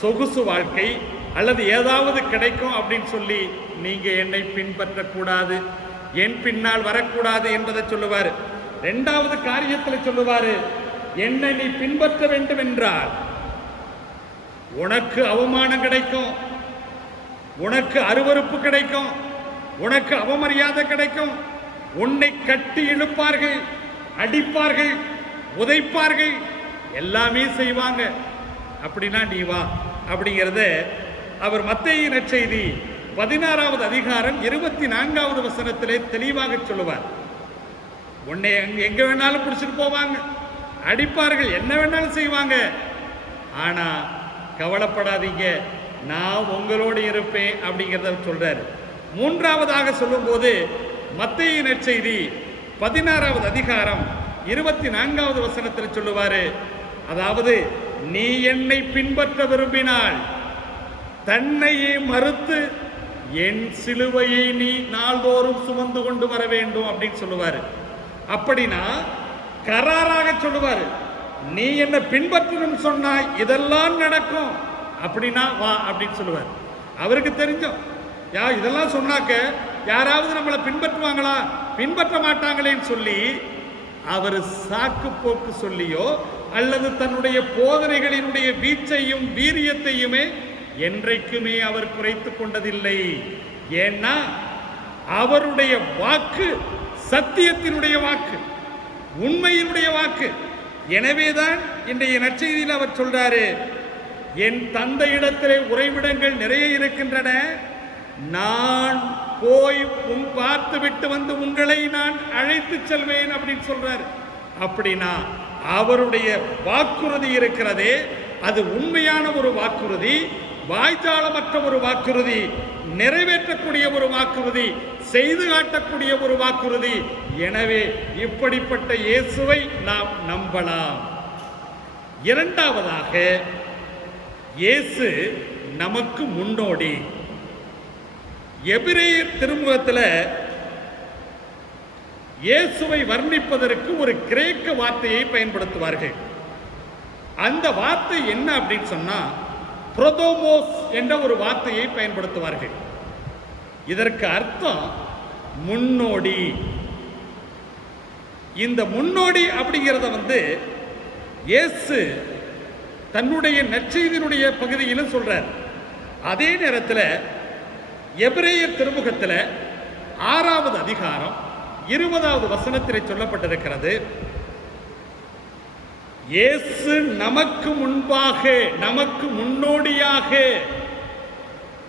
சொகுசு வாழ்க்கை அல்லது ஏதாவது கிடைக்கும் அப்படின்னு சொல்லி நீங்க என்னை பின்பற்றக்கூடாது, என் பின்னால் வரக்கூடாது என்பதை சொல்லுவார். இரண்டாவது காரியத்தில் சொல்லுவாரு, என்னை நீ பின்பற்ற வேண்டும் என்றால் உனக்கு அவமானம் கிடைக்கும், உனக்கு அருவருப்பு கிடைக்கும், உனக்கு அவமரியாதை கிடைக்கும், உன்னை கட்டி இழுப்பார்கள், அடிப்பார்கள், உதைப்பார்கள், எல்லாமே செய்வாங்க. அப்படின்னா நீ வா அப்படிங்கிறத அவர் மத்தேயு நற்செய்தி 16வது அதிகாரம் 24வது வசனத்திலே தெளிவாக சொல்லுவார். உன்னை எங்க வேணாலும் பிடிச்சிட்டு போவாங்க, அடிப்பார்கள், என்ன வேணாலும் செய்வாங்க, ஆனா கவலைப்படாதீங்க, நான் உங்களோடு இருப்பேன் அப்படிங்கிறத சொல்றாரு. மூன்றாவதாக சொல்லும்போது மத்தேயு நற்செய்தி 16வது அதிகாரம் 24வது வசனத்தில் சொல்லுவாரு, அதாவது நீ என்னை பின்பற்ற விரும்பினால் தன்னையே மறுத்து என் சிலுவையை நீ நாள்தோறும் சுமந்து கொண்டு வர வேண்டும் அப்படின்னு சொல்லுவாரு. அப்படின்னா கராராக சொல்லுவாரு, நீ என்னை பின்பற்றணும் சொன்னா இதெல்லாம் நடக்கும், அப்படின்னா வா அப்படின்னு சொல்லுவார். அவருக்கு தெரிஞ்சோம், இதெல்லாம் சொன்னாக்க யாராவது நம்மளை பின்பற்றுவாங்களா, பின்பற்ற மாட்டாங்களேன்னு சொல்லி அவர் சாக்கு போக்கு சொல்லியோ அல்லது தன்னுடைய போதனைகளினுடைய வீச்சையும் வீரியத்தையுமே என்றைக்குமே அவர் குறைத்து கொண்டதில்லை. ஏன்னா அவருடைய வாக்கு சத்தியத்தினுடைய வாக்கு, உண்மையினுடைய வாக்கு. எனவேதான் இன்றைய நற்செய்தியில் அவர் சொல்றாரு, என் தந்தையிடத்திலே உறைவிடங்கள் நிறைய இருக்கின்றன, நான் போய் பார்த்து விட்டு வந்து உங்களை நான் அழைத்து செல்வேன் அப்படின்னு சொல்றாரு. அப்படின்னா அவருடைய வாக்குறுதி இருக்கிறதே, அது உண்மையான ஒரு வாக்குறுதி, வாய்ஜாலமற்ற ஒரு வாக்குறுதி, நிறைவேற்றக்கூடிய ஒரு வாக்குறுதி, செய்து காட்டக்கூடிய ஒரு வாக்குறுதி. எனவே இப்படிப்பட்ட இயேசுவை நாம் நம்பலாம். இரண்டாவதாக, இயேசு நமக்கு முன்னோடி. எபிரேயர் திருமுகத்தில் இயேசுவை வர்ணிப்பதற்கு ஒரு கிரேக்க வார்த்தையை பயன்படுத்துவார்கள். அந்த வார்த்தை என்ன அப்படின்னு சொன்னா புரோதோமோஸ் என்ற ஒரு வார்த்தையை பயன்படுத்துவார்கள். இதற்கு அர்த்தம் முன்னோடி. இந்த முன்னோடி அப்படிங்கிறத இயேசு தன்னுடைய நற்செய்தியினுடைய பகுதியிலும் சொல்றார். அதே நேரத்தில் எபிரேயர் திருமுகத்தில் 6வது அதிகாரம் 20வது வசனத்தில் சொல்லப்பட்டிருக்கிறது, இயேசு நமக்கு முன்பாக, நமக்கு முன்னோடியாக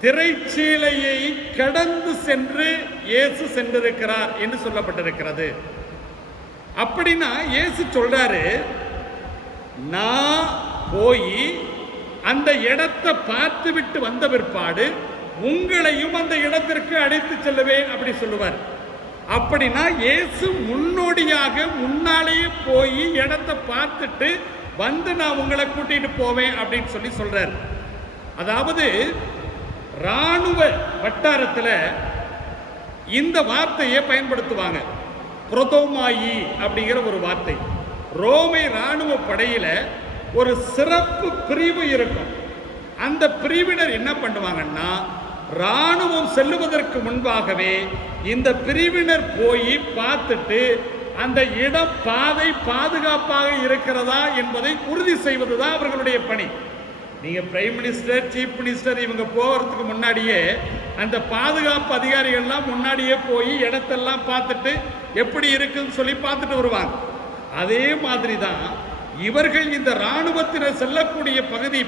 திரைச்சீலையை கடந்து சென்று இயேசு சென்றிருக்கிறார் என்று சொல்லப்பட்டிருக்கிறது. அப்படின்னா இயேசு சொல்றாரு, நான் போய் அந்த இடத்தை பார்த்து விட்டு வந்த பிற்பாடு உங்களையும் அந்த இடத்திற்கு அழைத்து செல்லுவேன் அப்படி சொல்லுவார். அப்படின்னா இயேசு முன்னோடியாக முன்னாலேயே போய் இடத்தை பார்த்துட்டு வந்து நான் உங்களை கூட்டிட்டு போவேன் அப்படின்னு சொல்லி சொல்றார். அதாவது இராணுவ வட்டாரத்தில் இந்த வார்த்தையை பயன்படுத்துவாங்க, புரோதோமாயி அப்படிங்கிற ஒரு வார்த்தை. ரோமை இராணுவ படையில ஒரு சிறப்பு பிரிவு இருக்கும். அந்த பிரிவினர் என்ன பண்ணுவாங்கன்னா, இராணுவம் செல்லுவதற்கு முன்பாகவே இந்த பிரிவினர் போய் பார்த்துட்டு அந்த இடம் பாதை பாதுகாப்பாக இருக்கிறதா என்பதை உறுதி செய்வதுதான் அவர்களுடைய பணி. நீங்க பிரைம் மினிஸ்டர், சீஃப் மினிஸ்டர் இவங்க போகிறதுக்கு முன்னாடியே அந்த பாதுகாப்பு அதிகாரிகள்லாம் முன்னாடியே போய் இடத்தெல்லாம் பார்த்துட்டு எப்படி இருக்குன்னு சொல்லி பார்த்துட்டு வருவாங்க. அதே மாதிரி தான் இவர்கள் இந்த இராணுவத்தினர் செல்லக்கூடிய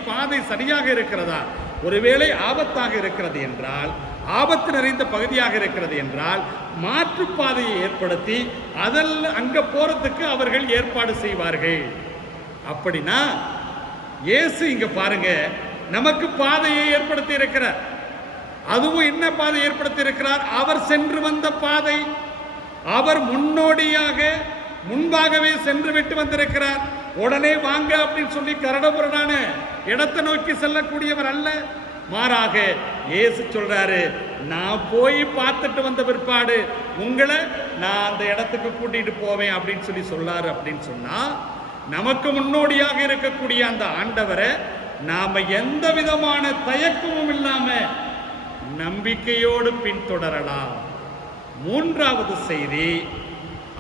பாதை சரியாக இருக்கிறதா? ஒருவேளை ஆபத்தாக இருக்கிறது என்றால், ஆபத்து நிறைந்த பகுதியாக இருக்கிறது என்றால் மாற்றுப்பாதையை ஏற்படுத்தி அதில் அங்க போறதுக்கு அவர்கள் ஏற்பாடு செய்வார்கள். அப்படின்னா இயேசு இங்க பாருங்க நமக்கு பாதையை ஏற்படுத்தி இருக்கிறார். அதுவும் என்ன பாதை ஏற்படுத்தி இருக்கிறார்? அவர் சென்று வந்த பாதை. அவர் முன்னோடியாக முன்பாகவே சென்று விட்டு வந்திருக்கிறார். உடனே வாங்க அப்படின்னு சொல்லி கரடபுரடான இடத்தை நோக்கி செல்லக்கூடியவர் அல்ல. மாறாக இயேசு சொல்றாரு, நான் போய் பார்த்துட்டு வந்த பிற்பாடு உங்களை நான் அந்த இடத்துக்கு கூட்டிட்டு போவேன் அப்படின்னு சொல்லி சொல்லாரு. அப்படின்னு சொன்னா நமக்கு முன்னோடியாக இருக்கக்கூடிய அந்த ஆண்டவரை நாம எந்த விதமான தயக்கமும் இல்லாம நம்பிக்கையோடு பின்தொடரலாம். மூன்றாவது செய்தி,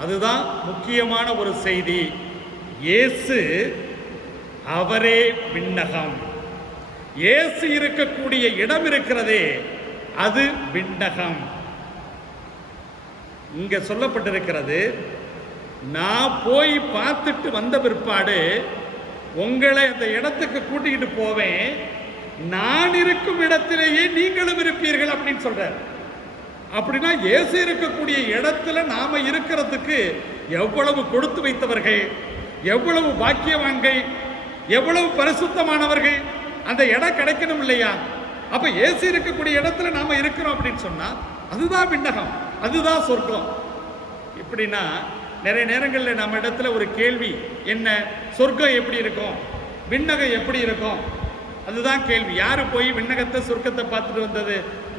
அதுதான் முக்கியமான ஒரு செய்தி. இயேசு அவரே விண்ணகம். இயேசு இருக்கக்கூடிய இடம் இருக்கிறதே அது விண்ணகம். இங்க சொல்லப்பட்டிருக்கிறது, நான் போய் பார்த்துட்டு வந்த பிற்பாடு உங்களை அந்த இடத்துக்கு கூட்டிகிட்டு போவேன், நான் இருக்கும் இடத்திலேயே நீங்களும் இருப்பீர்கள் அப்படின்னு சொல்றார். அப்படின்னா இயேசு இருக்கக்கூடிய இடத்துல நாம இருக்கிறதுக்கு எவ்வளவு கொடுத்து வைத்தவர்கள், எவ்வளவு பாக்கியவான்கள், எவ்வளவு பரிசுத்தமானவர்கள். அந்த இடம் கிடைக்கணும் இல்லையா? அப்ப இயேசு இருக்கக்கூடிய இடத்துல நாம இருக்கிறோம் அப்படின்னு சொன்னா அதுதான் விண்ணகம், அதுதான் சொர்க்கம். இப்படின்னா நிறைய நேரங்களில் நம்ம இடத்துல ஒரு கேள்வி, என்ன சொர்க்கம் எப்படி இருக்கும், விண்ணகம் எப்படி இருக்கும்? அதுதான் கேள்வி. யாரு போய் விண்ணகத்தை சொர்க்கத்தை பார்த்துட்டு வந்தது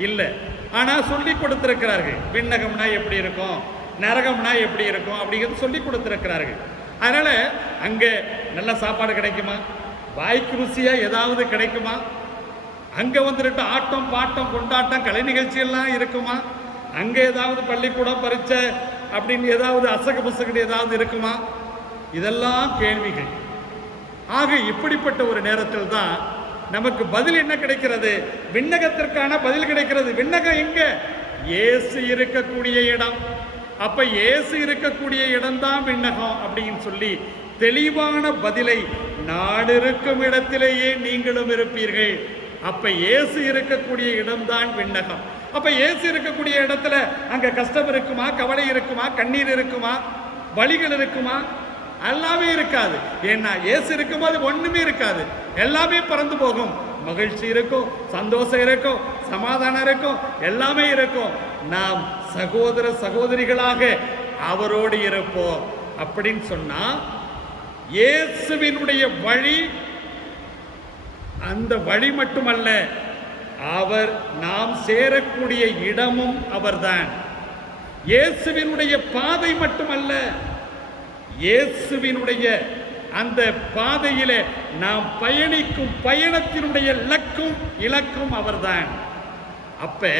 இல்லை. ஆனா சொல்லி கொடுத்திருக்கிறார்கள், விண்ணகம்னா எப்படி இருக்கும், நரகம்னா எப்படி இருக்கும் அப்படிங்கிறது சொல்லி கொடுத்திருக்கிறார்கள். அதனால அங்க நல்ல சாப்பாடு கிடைக்குமா, வாய்க்கு ருசியா ஏதாவது கிடைக்குமா, அங்க வந்துட்டு ஆட்டம் பாட்டம் கொண்டாட்டம் கலை நிகழ்ச்சி எல்லாம் இருக்குமா, அங்க ஏதாவது பள்ளிக்கூடம் பரீட்சை அப்படின்னு ஏதாவது அசகு புசகு ஏதாவது இருக்குமா? இதெல்லாம் கேள்விகள். ஆக இப்படிப்பட்ட ஒரு நேரத்தில் தான் நமக்கு பதில் என்ன கிடைக்கிறது? விண்ணகத்திற்கான பதில் கிடைக்கிறது. விண்ணகம் எங்க? இயேசு இருக்கக்கூடிய இடம். அப்ப இயேசு இருக்கக்கூடிய இடம்தான் விண்ணகம் அப்படின்னு சொல்லி தெளிவான பதிலை, நாடு இருக்கும் இடத்திலேயே நீங்களும் இருப்பீர்கள். அப்ப இயேசு இருக்கக்கூடிய இடம்தான் விண்ணகம். அப்ப இயேசு இருக்கக்கூடிய இடத்துல அங்க கஷ்டம் இருக்குமா, கவலை இருக்குமா, கண்ணீர் இருக்குமா, வலிகள் இருக்குமா? எல்லாமே இருக்காது. ஏன்னா இயேசு இருக்கும்போது ஒண்ணுமே இருக்காது, எல்லாமே பறந்து போகும். மகிழ்ச்சி இருக்கும், சந்தோஷம் இருக்கும், சமாதானம் இருக்கும், எல்லாமே இருக்கும். நாம் சகோதர சகோதரிகளாக அவரோடு இருப்போம். அப்படின்னு சொன்னா இயேசுவினுடைய வழி, அந்த வழி மட்டுமல்ல, அவர் நாம் சேரக்கூடிய இடமும் அவர்தான். இயேசுவினுடைய பாதை மட்டுமல்ல, இயேசுவினுடைய அந்த பாதையிலே நாம் பயணிக்கும் பயணத்தினுடைய இலக்கும் அவர்தான். அப்ப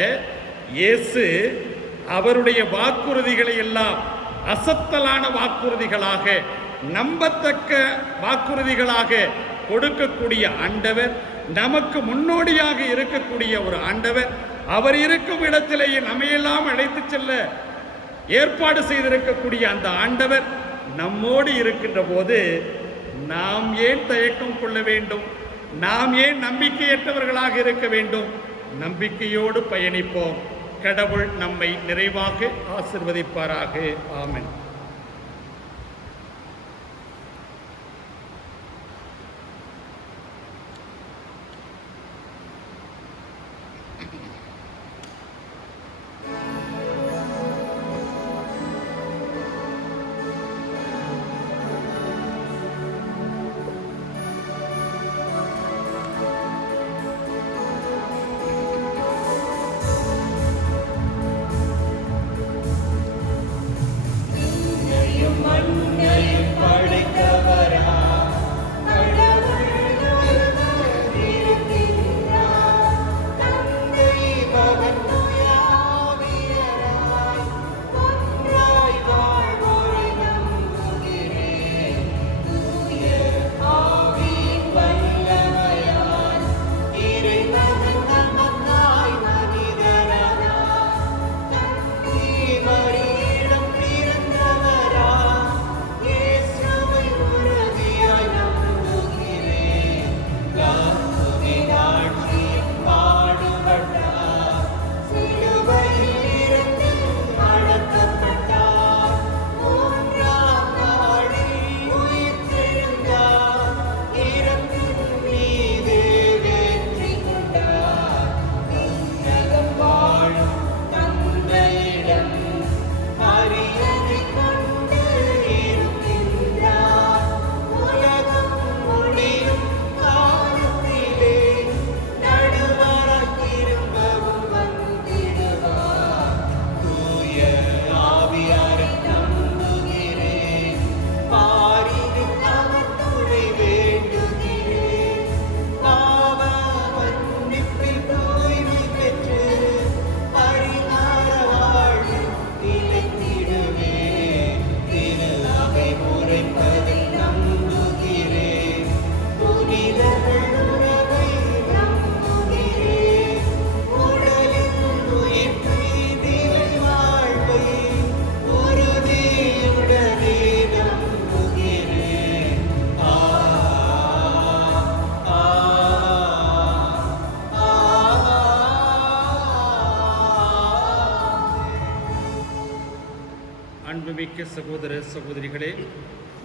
இயேசு அவருடைய வாக்குறுதிகளை எல்லாம் அசத்தலான வாக்குறுதிகளாக, நம்பத்தக்க வாக்குறுதிகளாக கொடுக்கக்கூடிய ஆண்டவர், நமக்கு முன்னோடியாக இருக்கக்கூடிய ஒரு ஆண்டவர், அவர் இருக்கும் இடத்திலேயே நம்மையெல்லாம் அழைத்து செல்ல ஏற்பாடு செய்திருக்கக்கூடிய அந்த ஆண்டவர் நம்மோடு இருக்கின்ற போது நாம் ஏன் தயக்கம் கொள்ள வேண்டும்? நாம் ஏன் நம்பிக்கையற்றவர்களாக இருக்க வேண்டும்? நம்பிக்கையோடு பயணிப்போம். கடவுள் நம்மை நிறைவாக ஆசிர்வதிப்பாராக. ஆமென். அன்புமிக்க சகோதர சகோதரிகளே,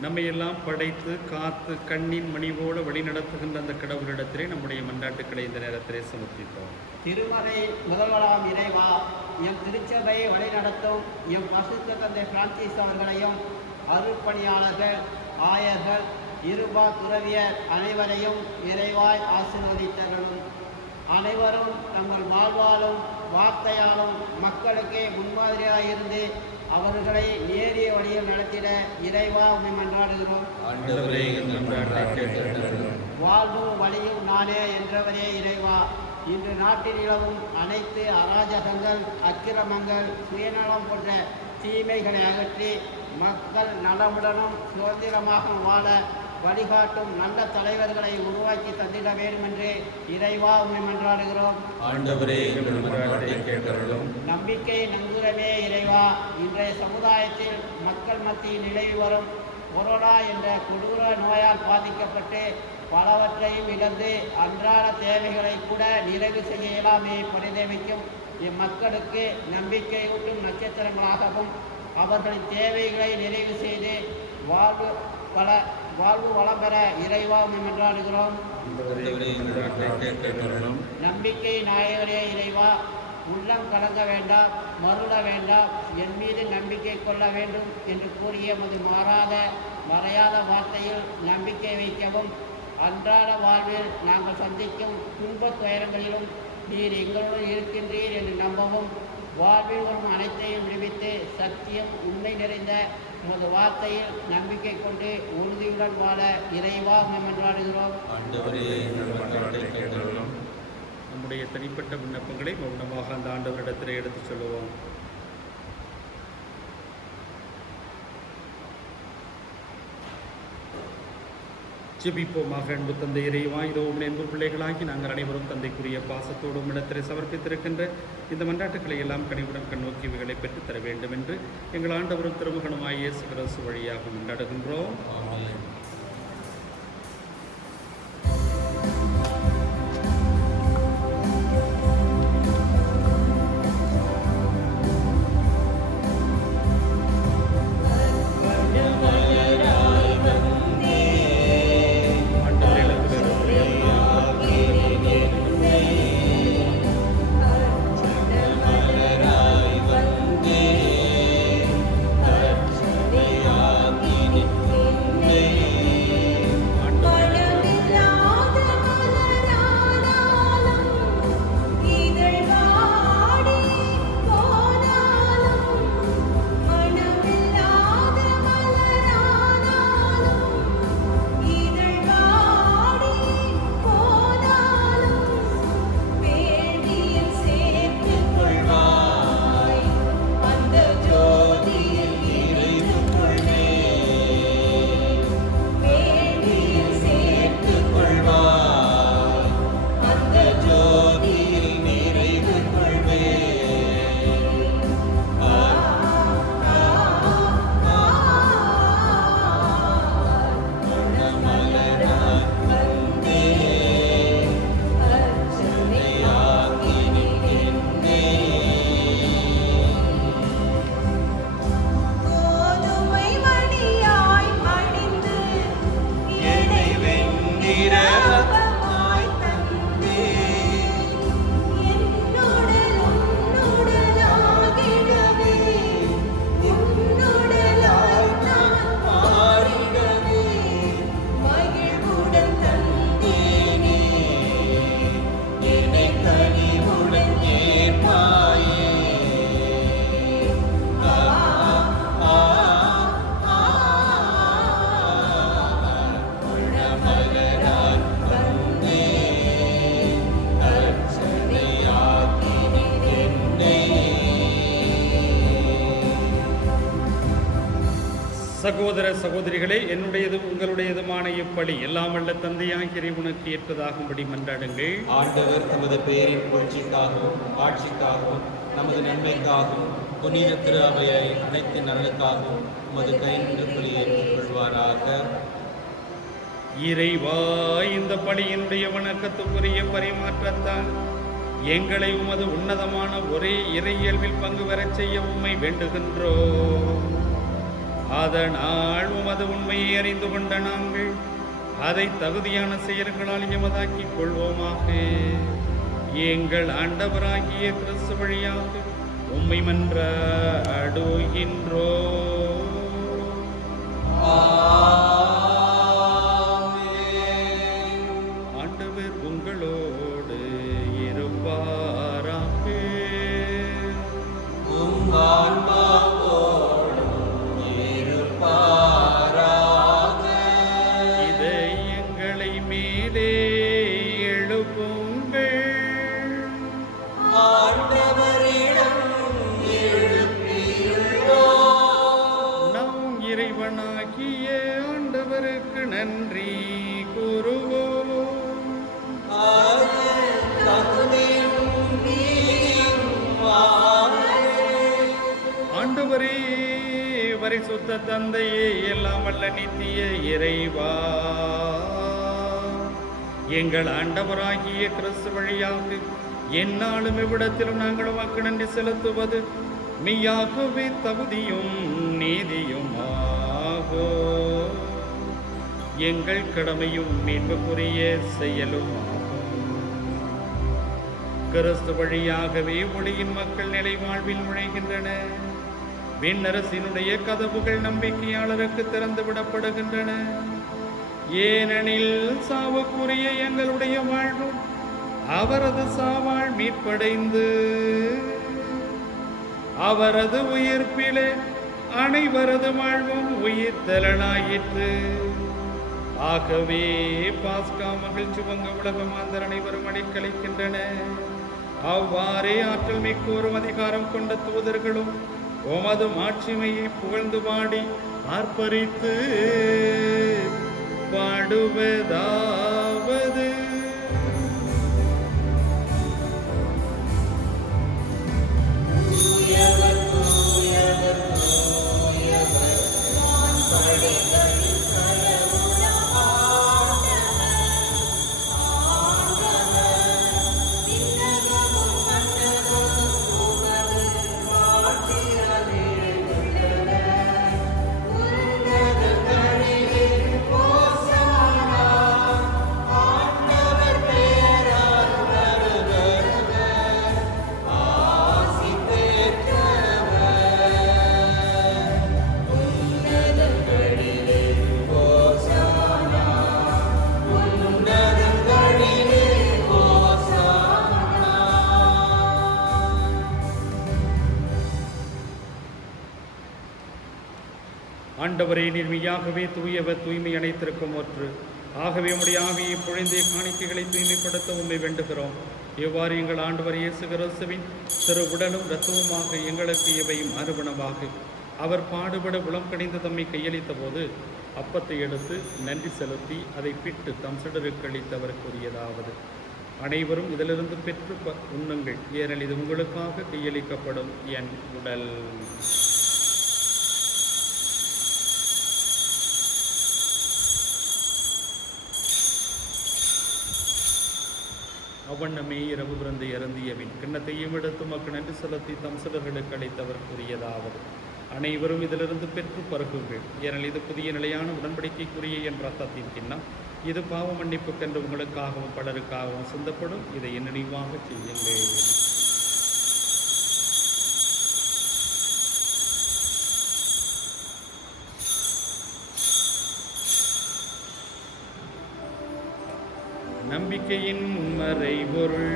நம்மை எல்லாம் படைத்து காத்து கண்ணின் மணி போல வழி நடத்துகின்ற அந்த கடவுளிடத்திலே நம்முடைய மன்றாட்டுக்களை இந்த நேரத்திலே சமர்ப்பிப்போம். திருமறை முதல்வராம் இறைவா, எம் திருச்சபையை வழிநடத்தும் எம் பசுத்த தந்தை பிரான்சிஸ் அவர்களையும் அருட்பணியாளர்கள், ஆயர்கள், இருபா துறவியர் அனைவரையும் இறைவாய் ஆசீர்வதித்தருளும். அனைவரும் தங்கள் வாழ்வாலும் வார்த்தையாலும் மக்களுக்கே முன்மாதிரியாயிருந்து அவர்களை நேரிய வழியில் நடத்திட இறைவா உம்மை மன்றாடுகிறோம். ஆண்டவரே எங்கள் மன்றாட்டை கேட்டருளும். வாழ்வும் வழியும் நானே என்றவரே இறைவா, இன்று நாட்டில் நிலவும் அனைத்து அராஜகங்கள், அக்கிரமங்கள், சுயநலம் போன்ற தீமைகளை அகற்றி மக்கள் நலமுடனும் சுதந்திரமாக வாழ வழிகாட்டும் நல்ல தலைவர்களை உருவாக்கி தந்திட வேண்டும் என்று இறைவா உம்மை மன்றாடுகிறோம். ஆண்டவரே எங்கள் மன்றாட்டை கேட்டருளும். நம்பிக்கை நங்கூரமே இறைவா, இன்றைய சமுதாயத்தில் மக்கள் மத்தியில் நிலவி வரும் கொரோனா என்ற கொடூர நோயால் பாதிக்கப்பட்டு பலவற்றையும் இழந்து அன்றாட தேவைகளை கூட நிறைவு செய்ய இயலாமை பரிதவிக்கும் இம்மக்களுக்கு நம்பிக்கையூட்டும் நட்சத்திரங்களாகவும் அவர்களின் தேவைகளை நிறைவு செய்து வாழ்வு வளம் பெற இறைவா உம்மை மன்றாடுகிறோம். ஆண்டவரே எங்கள் மன்றாட்டை கேட்டருளும். நம்பிக்கை நாயகரே இறைவா, உள்ளம் கலங்க வேண்டாம், மருள வேண்டாம், என் மீது நம்பிக்கை கொள்ள வேண்டும் என்று கூறிய மது மறையாத வார்த்தையில் நம்பிக்கை வைக்கவும், அன்றாட வாழ்வில் நாங்கள் சந்திக்கும் துன்பத் துயரங்களிலும் நீர் எங்களுடன் இருக்கின்றீர் என்று நம்பவும், வாழ்வில் வரும் அனைத்தையும் விடுவித்து சத்தியம் உண்மை நிறைந்த உமது வார்த்தையில் நம்பிக்கை கொண்டு உறுதியுடன் வாழ இறைவா உம்மை மன்றாடுகிறோம். ஆண்டவரே எங்கள் மன்றாட்டை கேட்டருளும். நம்முடைய தனிப்பட்ட விண்ணப்பங்களை மௌனமாக அந்த ஆண்டவரிடத்திலே எடுத்துச் சொல்லுவோம். ஜெபிப்போமாக. அன்பு தந்தை இறைவா, இதோ உம் அன்பு பிள்ளைகளாகி நாங்கள் அனைவரும் தந்தைக்குரிய பாசத்தோடு உம்மிடத்திலே சமர்ப்பித்திருக்கின்ற இந்த மன்றாட்டுக்களை எல்லாம் கனிவுடன் கண்ணோக்கி இவைகளை பெற்றுத்தர வேண்டும் என்று எங்கள் ஆண்டவரும் திருமகனுமாய் இயேசு கிறிஸ்து வழியாக மன்றாடுகின்றோம். ஆமென். சகோதர சகோதரிகளே, என்னுடையதும் உங்களுடையதுமான இப்படி எல்லாம் வல்ல தந்தையாகிய இறைவனுக்கு ஏற்பதாகும்படி மன்றாடுங்கள். ஆண்டவர் தமது பேரின் புகழ்ச்சிக்காகவும் ஆட்சிக்காகவும் நமது நன்மைக்காகவும் புனித திரு அவையை அனைத்து நலனுக்காகவும் உமது கைநின்று ஏற்றுக்கொள்வாராக. இறைவா, இந்த பணியினுடைய வணக்கத்துக்குரிய பரிமாற்றத்தால் எங்களை உமது உன்னதமான ஒரே இறையியல்பில் பங்கு பெறச் செய்ய உம்மை வேண்டுகின்றோம். அதனால் உமது உண்மையை அறிந்து கொண்ட நாங்கள் அதை தகுதியான செயல்களால் எமதாக்கிக் கொள்வோமாக. எங்கள் ஆண்டவராகிய கிறிஸ்து வழியாக உம்மை மன்றாடுகின்றோ. ஆண்டவர் உங்களோடு இருப்பாராக. இதயங்களை மேலே எழுப்புங்கள். நம் இறைவனாகிய ஆண்டவருக்கு நன்றி கூறுவோம். ஆண்டவரே, பரிசுத்த தந்தையே, எல்லாம் வல்ல நித்திய இறைவா, எங்கள் ஆண்டவராகிய கிறிஸ்து வழியாக எந்நாளும் இவ்விடத்திலும் நாங்கள் உமக்கு நன்றி செலுத்துவது மெய்யாகவே தகுதியும் நீதியும் ஆகும். எங்கள் கடமையும் மீட்புக்குரிய செயலும் ஆகும். கிறிஸ்து வழியாகவே ஒளியின் மக்கள் நிலை வாழ்வில் நுழைகின்றன. விண்ணரசினுடைய கதவுகள் நம்பிக்கையாளருக்கு திறந்து விடப்படுகின்றன. ஏனெனில் சாவுக்குரிய எங்களுடைய வாழ்வும் அவரது சாவால் மீட்படைந்து அவரது உயிர்ப்பிலே அனைவரது வாழ்வும் உயிர்த்தலனாயிற்று. ஆகவே பாஸ்கா மகிழ்ச்சி பொங்க உலக மாந்தர் அனைவரும் அடைக்கலைக்கின்றன. அவ்வாறே ஆற்றல் மிக்கோரும் அதிகாரம் கொண்ட தூதர்களும் உமது மாட்சிமையை புகழ்ந்து பாடி ஆர்ப்பரித்து பாடுவதாவது: ஆண்டவரே, நீர் மெய்யாகவே தூயவர், தூய்மை அனைத்திற்கும் ஒன்று. ஆகவே உம்முடைய ஆவியை பொழிந்தே காணிக்கைகளை தூய்மைப்படுத்த உம்மை வேண்டுகிறோம். எவ்வாறு எங்கள் ஆண்டவர் இயேசு கிறிஸ்துவின் திரு உடலும் இரத்தமுமாக எங்களுக்கு இவையும் அனுபவமாக அவர் பாடுபட உளம் கணிந்து தம்மை கையளித்த போது அப்பத்தை எடுத்து நன்றி செலுத்தி அதை பிட்டு தம் சிடருக்கு அளித்தவர் கூறியதாவது: அனைவரும் இதிலிருந்து பெற்று உண்ணுங்கள், ஏனெனில் இது உங்களுக்காக கையளிக்கப்படும் என் உடல். அவ்வண்ணமே இரவு பிறந்து இறந்தியவின் கிண்ணத்தையும் எடுத்து மக்கள் நன்றி செலுத்தி தம் சிலர்களுக்கு அளித்தவர் கூறியதாவது: அனைவரும் இதிலிருந்து பெற்று பருகுங்கள், ஏனெனில் இது புதிய நிலையான உடன்படிக்கைக்குரிய என் ரத்தத்தின் கிண்ணம். இது பாவ மன்னிப்புக்கென்று உங்களுக்காகவும் பலருக்காகவும் சிந்தப்படும். இதை என் நினைவாக செய்யுங்கள். நம்பிக்கையின் மறைபொருள்.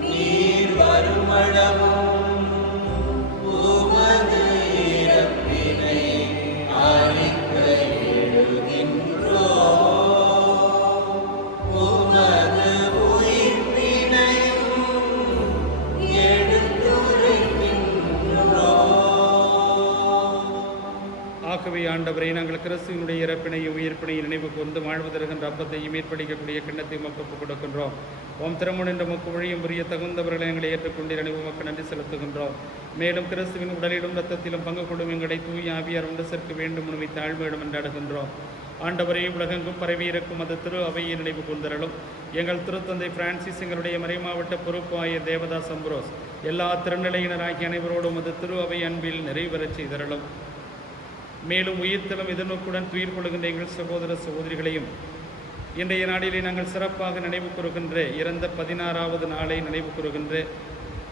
நீர் வருமளவும் உமது இறப்பினை அறிக்கையிடுகின்றோம், உமது உயிர்ப்பினையும் எடுத்துரைக்கின்றோம். ஆகவே ஆண்டவரை, நாங்கள் கிறிஸ்துவினுடைய இறப்பினையும் உயிர்ப்பினையும் நினைவு கூர்ந்து வாழ்வதற்கின்ற அப்பத்தையும் ஏற்படுத்தக்கூடிய கிண்ணத்தையும் ஒப்புக் கொடுக்கின்றோம். ஓம் திறமுன் என்ற மக்கு வழியும் புரிய தகுந்தவர்களை எங்களை ஏற்றுக்கொண்டு நினைவு மக்கள் நன்றி செலுத்துகின்றோம். மேலும் கிறிஸ்துவின் உடலிலும் இரத்தத்திலும் பங்கு கொள்ளும் எங்களை தூய் ஆவியார் ஒன்று சேர்க்க வேண்டும் உணவை தாழ்வு என்றாடுகின்றோம். ஆண்டவரே, உலகெங்கும் பரவி இருக்கும் அந்த திரு அவையை நினைவு கூர்ந்தருளும். எங்கள் திருத்தந்தை பிரான்சிஸ், எங்களுடைய மறைமாவட்ட பொறுப்பு ஆயர் தேவதாஸ் அம்புரோஸ், எல்லா திருநிலையினராகிய அனைவரோடும் அந்த திரு அவை அன்பில் நிறைவேறச் செய்தருளும். மேலும் உயிர்த்தலும் எதிர்நோக்குடன் துயிர் கொள்கின்ற எங்கள் சகோதர சகோதரிகளையும் இன்றைய நாளிலே நாங்கள் சிறப்பாக நினைவு கூறுகின்ற இறந்த 16வது நாளை நினைவு கூறுகின்ற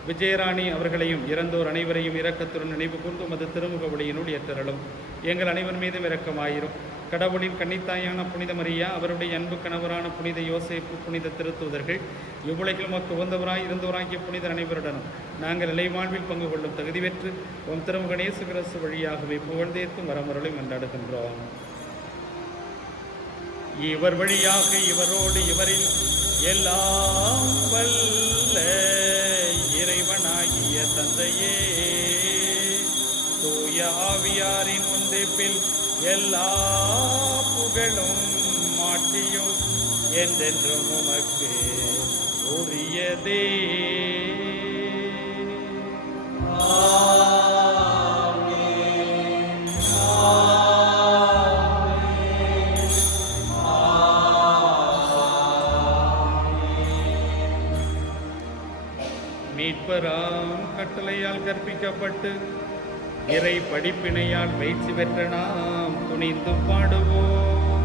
விஜயராணி அவர்களையும் இறந்தோர் அனைவரையும் இரக்கத்துடன் நினைவு கூர்ந்து உமது திருமுக ஒளியினுள் ஏற்றருளும். எங்கள் அனைவர் மீதும் இரக்கமாயிரும். கடவுளின் கன்னித்தாயான புனித மரியா, அவருடைய அன்பு கணவரான புனித யோசேப்பு, புனித திருத்தூதர்கள், இவ்வுலகில் உமக்கு உகந்தவராய் இருந்தவராகிய புனித அனைவருடனும் நாங்கள் நிலைவாழ்வில் பங்கு கொள்ளும் தகுதி பெற்று உம் திருமகன் இயேசு கிறிஸ்து வழியாகவே புகழ்ந்தேத்தும் வரமுறையும் கொண்டாடுகின்றோம். இவர் வழியாக இவரோடு இவரில் எல்லாம் வல்ல இறைவனாகிய தந்தையே, தூய ஆவியாரின் ஒன்றிப்பில் எல்லா புகழும் மாட்டியும் என்றென்றும் உமக்கு உரியதே. மீட்பராம் கட்டளையால் கற்பிக்கப்பட்டு இறை படிப்பினையால் பயிற்சி பெற்ற நாம் துணிந்து பாடுவோம்.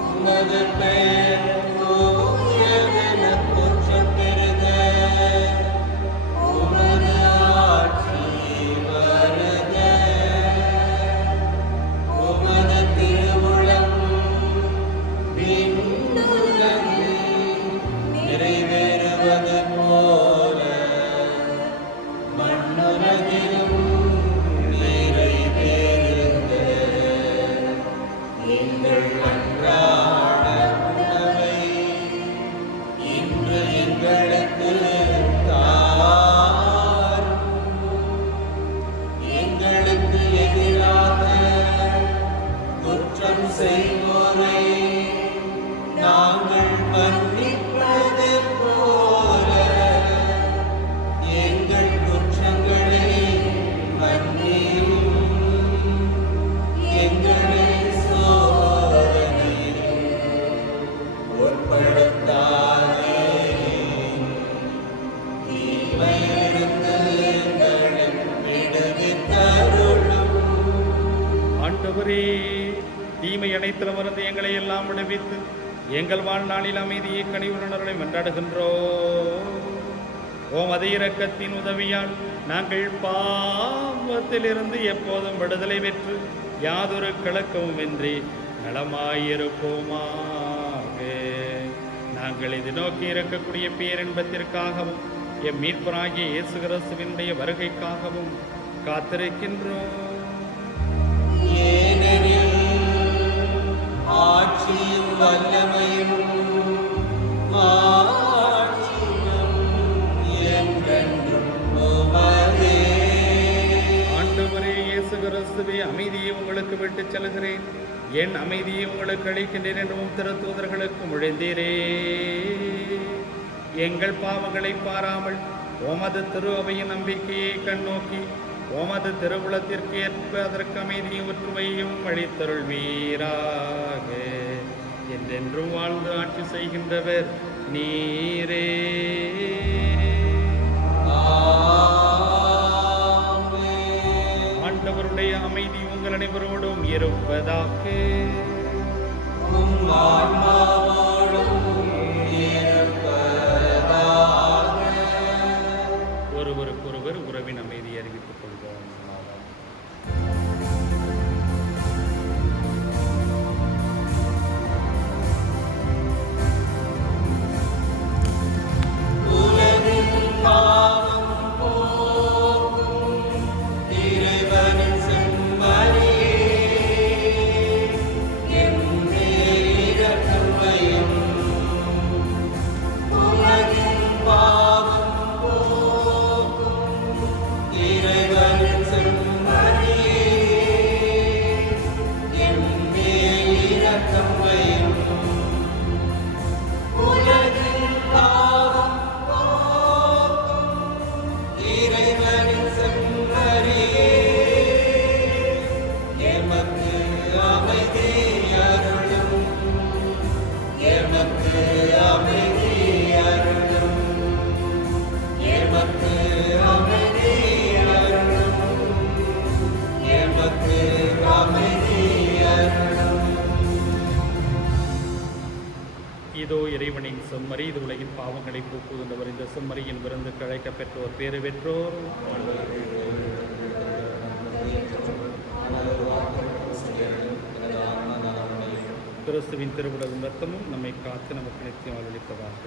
உமது பெயர் தூயதென போற்றப் பெறுக. உமது ஆட்சி வருக. உமது திருவுளம் விண்ணுலகில் நிறைவேறுவது போல மண்ணுலகிலும் நிறைவேறுக. எங்கள் அன்றாட உணவை இன்று எங்களுக்கு தாரும். எங்களுக்கு எதிராக குற்றம் செய்வோரை நாங்கள் மன்னிப்பது போல எங்கள் குற்றங்களை மன்னியும். எங்களை சோதனையில் உட்படுத்தாதேயும். தீமையிலிருந்து எங்களை விடுவித்தருளும். ஆண்டவரே, தீமை அனைத்திலும் இருந்து எங்களை எல்லாம் விடுவித்து எங்கள் வாழ்நாளில் அமைதியை கனிவுணர்களை கொண்டாடுகின்றோம். உமது இரக்கத்தின் உதவியால் நாங்கள் பாவத்திலிருந்து எப்போதும் விடுதலை பெற்று யாதொரு கலக்கமும் இன்றி நலமாயிருப்போமாக. நாங்கள் இது நோக்கி இருக்கக்கூடிய பேரின்பத்திற்காகவும் எம் மீட்பராகிய இயேசு கிறிஸ்துவினுடைய வருகைக்காகவும் காத்திருக்கின்றோம். ஏனெனில் ஆட்சியும் வல்லமையும் மாட்சியும் என்றென்றும் உமதே. ஆண்டவரே இயேசு கிறிஸ்துவே, அமைதியை உங்களுக்கு விட்டுச் செல்கிறேன், என் அமைதியை உங்களுக்கு அளிக்கின்றேன் என்றும் திருத்தூதர்களுக்கு மொழிந்தீரே. எங்கள் பாவங்களை பாராமல் உமது திரு அவையின் நம்பிக்கையை கண்ணோக்கி உமது திருவுளத்திற்கு ஏற்ப அதற்கு அமைதியும் ஒற்றுமையும் அளித்தருள்வீராக. என்றென்றும் வாழ்ந்து ஆட்சி செய்கின்றவர் நீரே. ஆண்டவருடைய அமைதி உங்கள் அனைவரோடும் இருப்பதாக. உம் ஆன்மாவோடும் இருப்பதாக. ஒருவருக்கொருவர் உறவின் அமைதியை அறிவித்துக் கொள்வோம். உலகின் பாவம் போக்கும் இறைவனின் செம்மறியே, எம் மேல் இரக்கம் வை. செம்மறி, இது உலகின் பாவங்களை போக்குகின்றவர். இந்த செம்மறியின் விருந்துக்கு அழைக்கப் பெற்றோர் பேறு பெற்றோர். கிறிஸ்துவின் திருவுடலும் ரத்தமும் நம்மை காத்து நமக்கு நித்தியம் வாழ்வளிப்பதாக.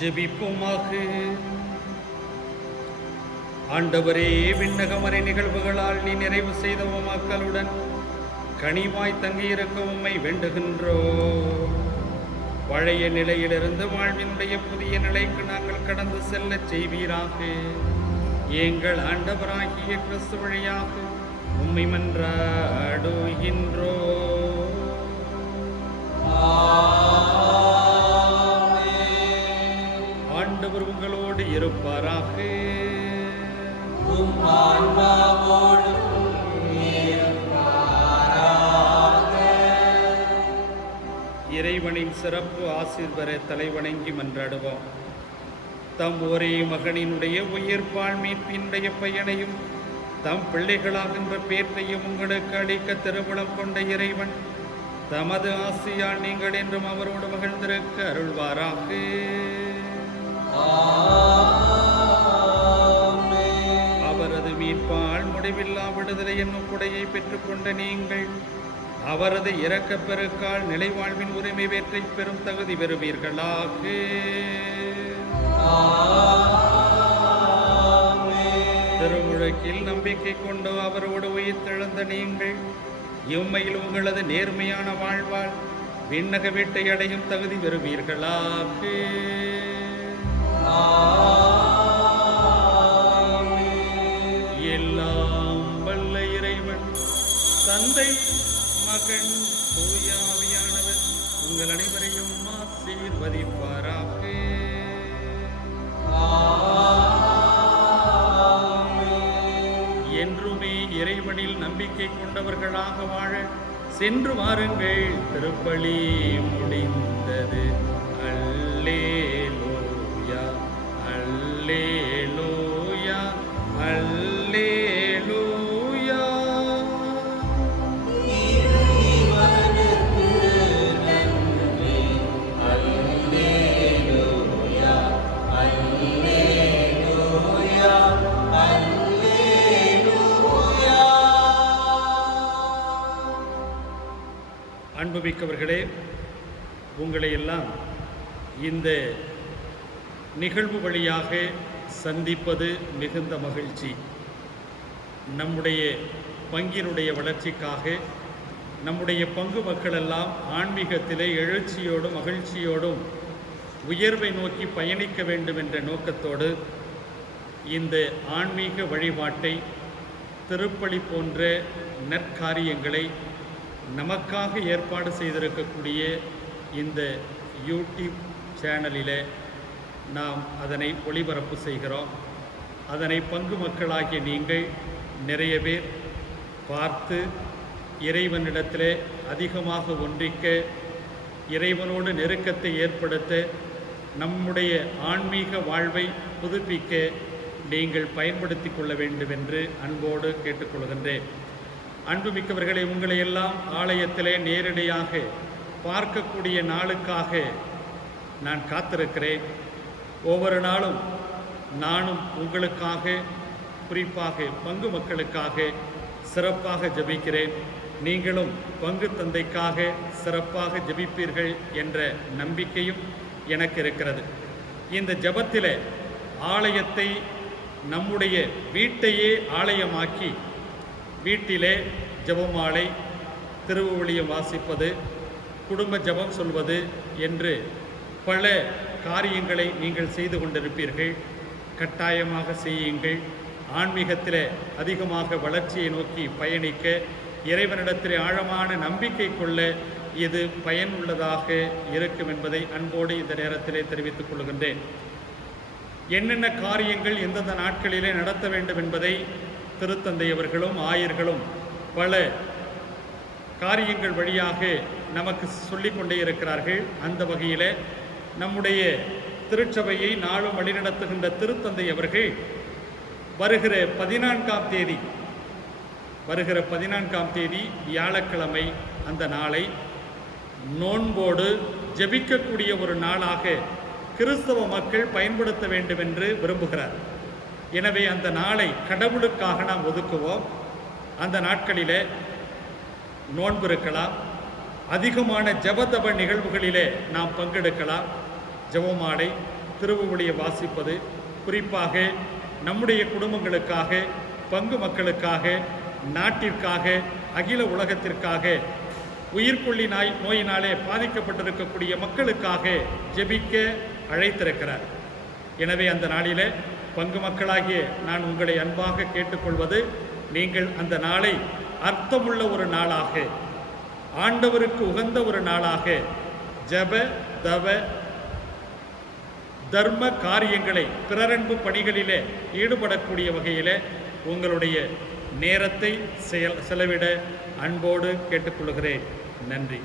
ஜெபிப்போமாக. ஆண்டவரே, விண்ணகமறை நிகழ்வுகளால் நீ நிறைவு செய்த மக்களுடன் கனிவாய் தங்கியிருக்க உம்மை வேண்டுகின்றோ. பழைய நிலையிலிருந்து வாழ்வினுடைய புதிய நிலைக்கு நாங்கள் கடந்து செல்ல செய்வீராக. எங்கள் ஆண்டவராகிய கிறிஸ்து வழியாக உம்மை மன்றாடுகின்றோ. ஆண்டவர் உங்களோடு இருப்பாராக. இறைவனின் சிறப்பு ஆசீர் பெற தலைவணங்கி மன்றாடுவோம். தம் ஒரே மகனினுடைய உயிர்ப்பால் மீட்பினுடைய பயனையும் தம் பிள்ளைகளாகின்ற பேற்றையும் உங்களுக்கு அளிக்க திருவுளம் கொண்ட இறைவன் தமது ஆசியால் நீங்கள் என்றும் அவரோடு மகிழ்ந்திருக்க அருள்வாராக. அவரது மீட்பால் முடிவில்லா விடுதலை என்னும் கொடையை பெற்றுக்கொண்ட நீங்கள் அவரது இரக்கப் பெருக்கால் நிலைவாழ்வின் உரிமை வேற்றை பெறும் தகுதி பெறுவீர்களாக. திருமுழுக்கில் நம்பிக்கை கொண்டு அவரோடு உயிர்த்தெழுந்த நீங்கள் இம்மையில் உங்களது நேர்மையான வாழ்வால் விண்ணக வீட்டை அடையும் தகுதி பெறுவீர்களாக. எல்லாம் வல்ல இறைவன் தந்தை, மகன், தூய ஆவியானவர் உங்கள் அனைவரையும் ஆசீர்வதிப்பாராக. என்றுமே இறைவனில் நம்பிக்கை கொண்டவர்களாக வாழ சென்று வாருங்கள். திருப்பலி முடிந்தது. அல்லேலூயா, அல்லேலூயா, அல்லேலூயா. அன்புமிக்கவர்களே, உங்களை எல்லாம் இந்த நிகழ்வு வழியாக சந்திப்பது மிகுந்த மகிழ்ச்சி. நம்முடைய பங்கினுடைய வளர்ச்சிக்காக நம்முடைய பங்கு மக்களெல்லாம் ஆன்மீகத்திலே எழுச்சியோடும் மகிழ்ச்சியோடும் உயர்வை நோக்கி பயணிக்க வேண்டும் என்ற நோக்கத்தோடு இந்த ஆன்மீக வழிபாட்டை, திருப்பலி போன்ற நற்காரியங்களை நமக்காக ஏற்பாடு செய்திருக்கக்கூடிய இந்த யூடியூப் சேனலில் நாம் அதனை ஒளிபரப்பு செய்கிறோம். அதனை பங்கு மக்களாகிய நீங்கள் நிறைய பேர் பார்த்து இறைவனிடத்திலே அதிகமாக ஒன்றிக்க, இறைவனோடு நெருக்கத்தை ஏற்படுத்த, நம்முடைய ஆன்மீக வாழ்வை புதுப்பிக்க நீங்கள் பயன்படுத்தி கொள்ள வேண்டும் என்று அன்போடு கேட்டுக்கொள்கின்றேன். அன்புமிக்கவர்களை, உங்களை எல்லாம் ஆலயத்திலே நேரடியாக பார்க்கக்கூடிய நாளுக்காக நான் காத்திருக்கிறேன். ஒவ்வொரு நாளும் நானும் உங்களுக்காக, குறிப்பாக பங்கு மக்களுக்காக சிறப்பாக ஜெபிக்கிறேன். நீங்களும் பங்கு தந்தைக்காக சிறப்பாக ஜெபிப்பீர்கள் என்ற நம்பிக்கையும் எனக்கு இருக்கிறது. இந்த ஜெபத்திலே ஆலயத்தை, நம்முடைய வீட்டையே ஆலயமாக்கி வீட்டிலே ஜெபமாலை, திருவிவிலியம் வாசிப்பது, குடும்ப ஜெபம் சொல்வது என்று பல காரியங்களை நீங்கள் செய்து கொண்டிருப்பீர்கள். கட்டாயமாக செய்யுங்கள். ஆன்மீகத்தில் அதிகமாக வளர்ச்சியை நோக்கி பயணிக்க, இறைவனிடத்தில் ஆழமான நம்பிக்கை கொள்ள இது பயனுள்ளதாக இருக்கும் என்பதை அன்போடு இந்த நேரத்திலே தெரிவித்துக் கொள்கின்றேன். என்னென்ன காரியங்கள் எந்தெந்த நாட்களிலே நடத்த வேண்டும் என்பதை திருத்தந்தையவர்களும் ஆயர்களும் பல காரியங்கள் வழியாக நமக்கு சொல்லிக் கொண்டே இருக்கிறார்கள். அந்த வகையில் நம்முடைய திருச்சபையை நாளும் வழிநடத்துகின்ற திருத்தந்தை அவர்கள் வருகிற 14ஆம் தேதி வியாழக்கிழமை அந்த நாளை நோன்போடு ஜெபிக்கக்கூடிய ஒரு நாளாக கிறிஸ்தவ மக்கள் பயன்படுத்த வேண்டும் என்று விரும்புகிறார். எனவே அந்த நாளை கடவுளுக்காக நாம் ஒதுக்குவோம். அந்த நாட்களிலே நோன்பு இருக்கலாம், அதிகமான ஜெபதப நிகழ்வுகளிலே நாம் பங்கெடுக்கலாம். ஜெபமாலை, திருவிவிலிய வாசிப்பது, குறிப்பாக நம்முடைய குடும்பங்களுக்காக, பங்கு மக்களுக்காக, நாட்டிற்காக, அகில உலகத்திற்காக, உயிர்கொல்லி நோயினாலே பாதிக்கப்பட்டிருக்கக்கூடிய மக்களுக்காக ஜெபிக்க அழைத்திருக்கிறார். எனவே அந்த நாளிலே பங்கு மக்களாகிய நான் உங்களை அன்பாக கேட்டுக்கொள்வது, நீங்கள் அந்த நாளை அர்த்தமுள்ள ஒரு நாளாக, ஆண்டவருக்கு உகந்த ஒரு நாளாக, ஜெப தவ தர்ம காரியங்களை, பிறரன்பு பணிகளிலே ஈடுபடக்கூடிய வகையில் உங்களுடைய நேரத்தை செலவிட அன்போடு கேட்டுக்கொள்கிறேன். நன்றி.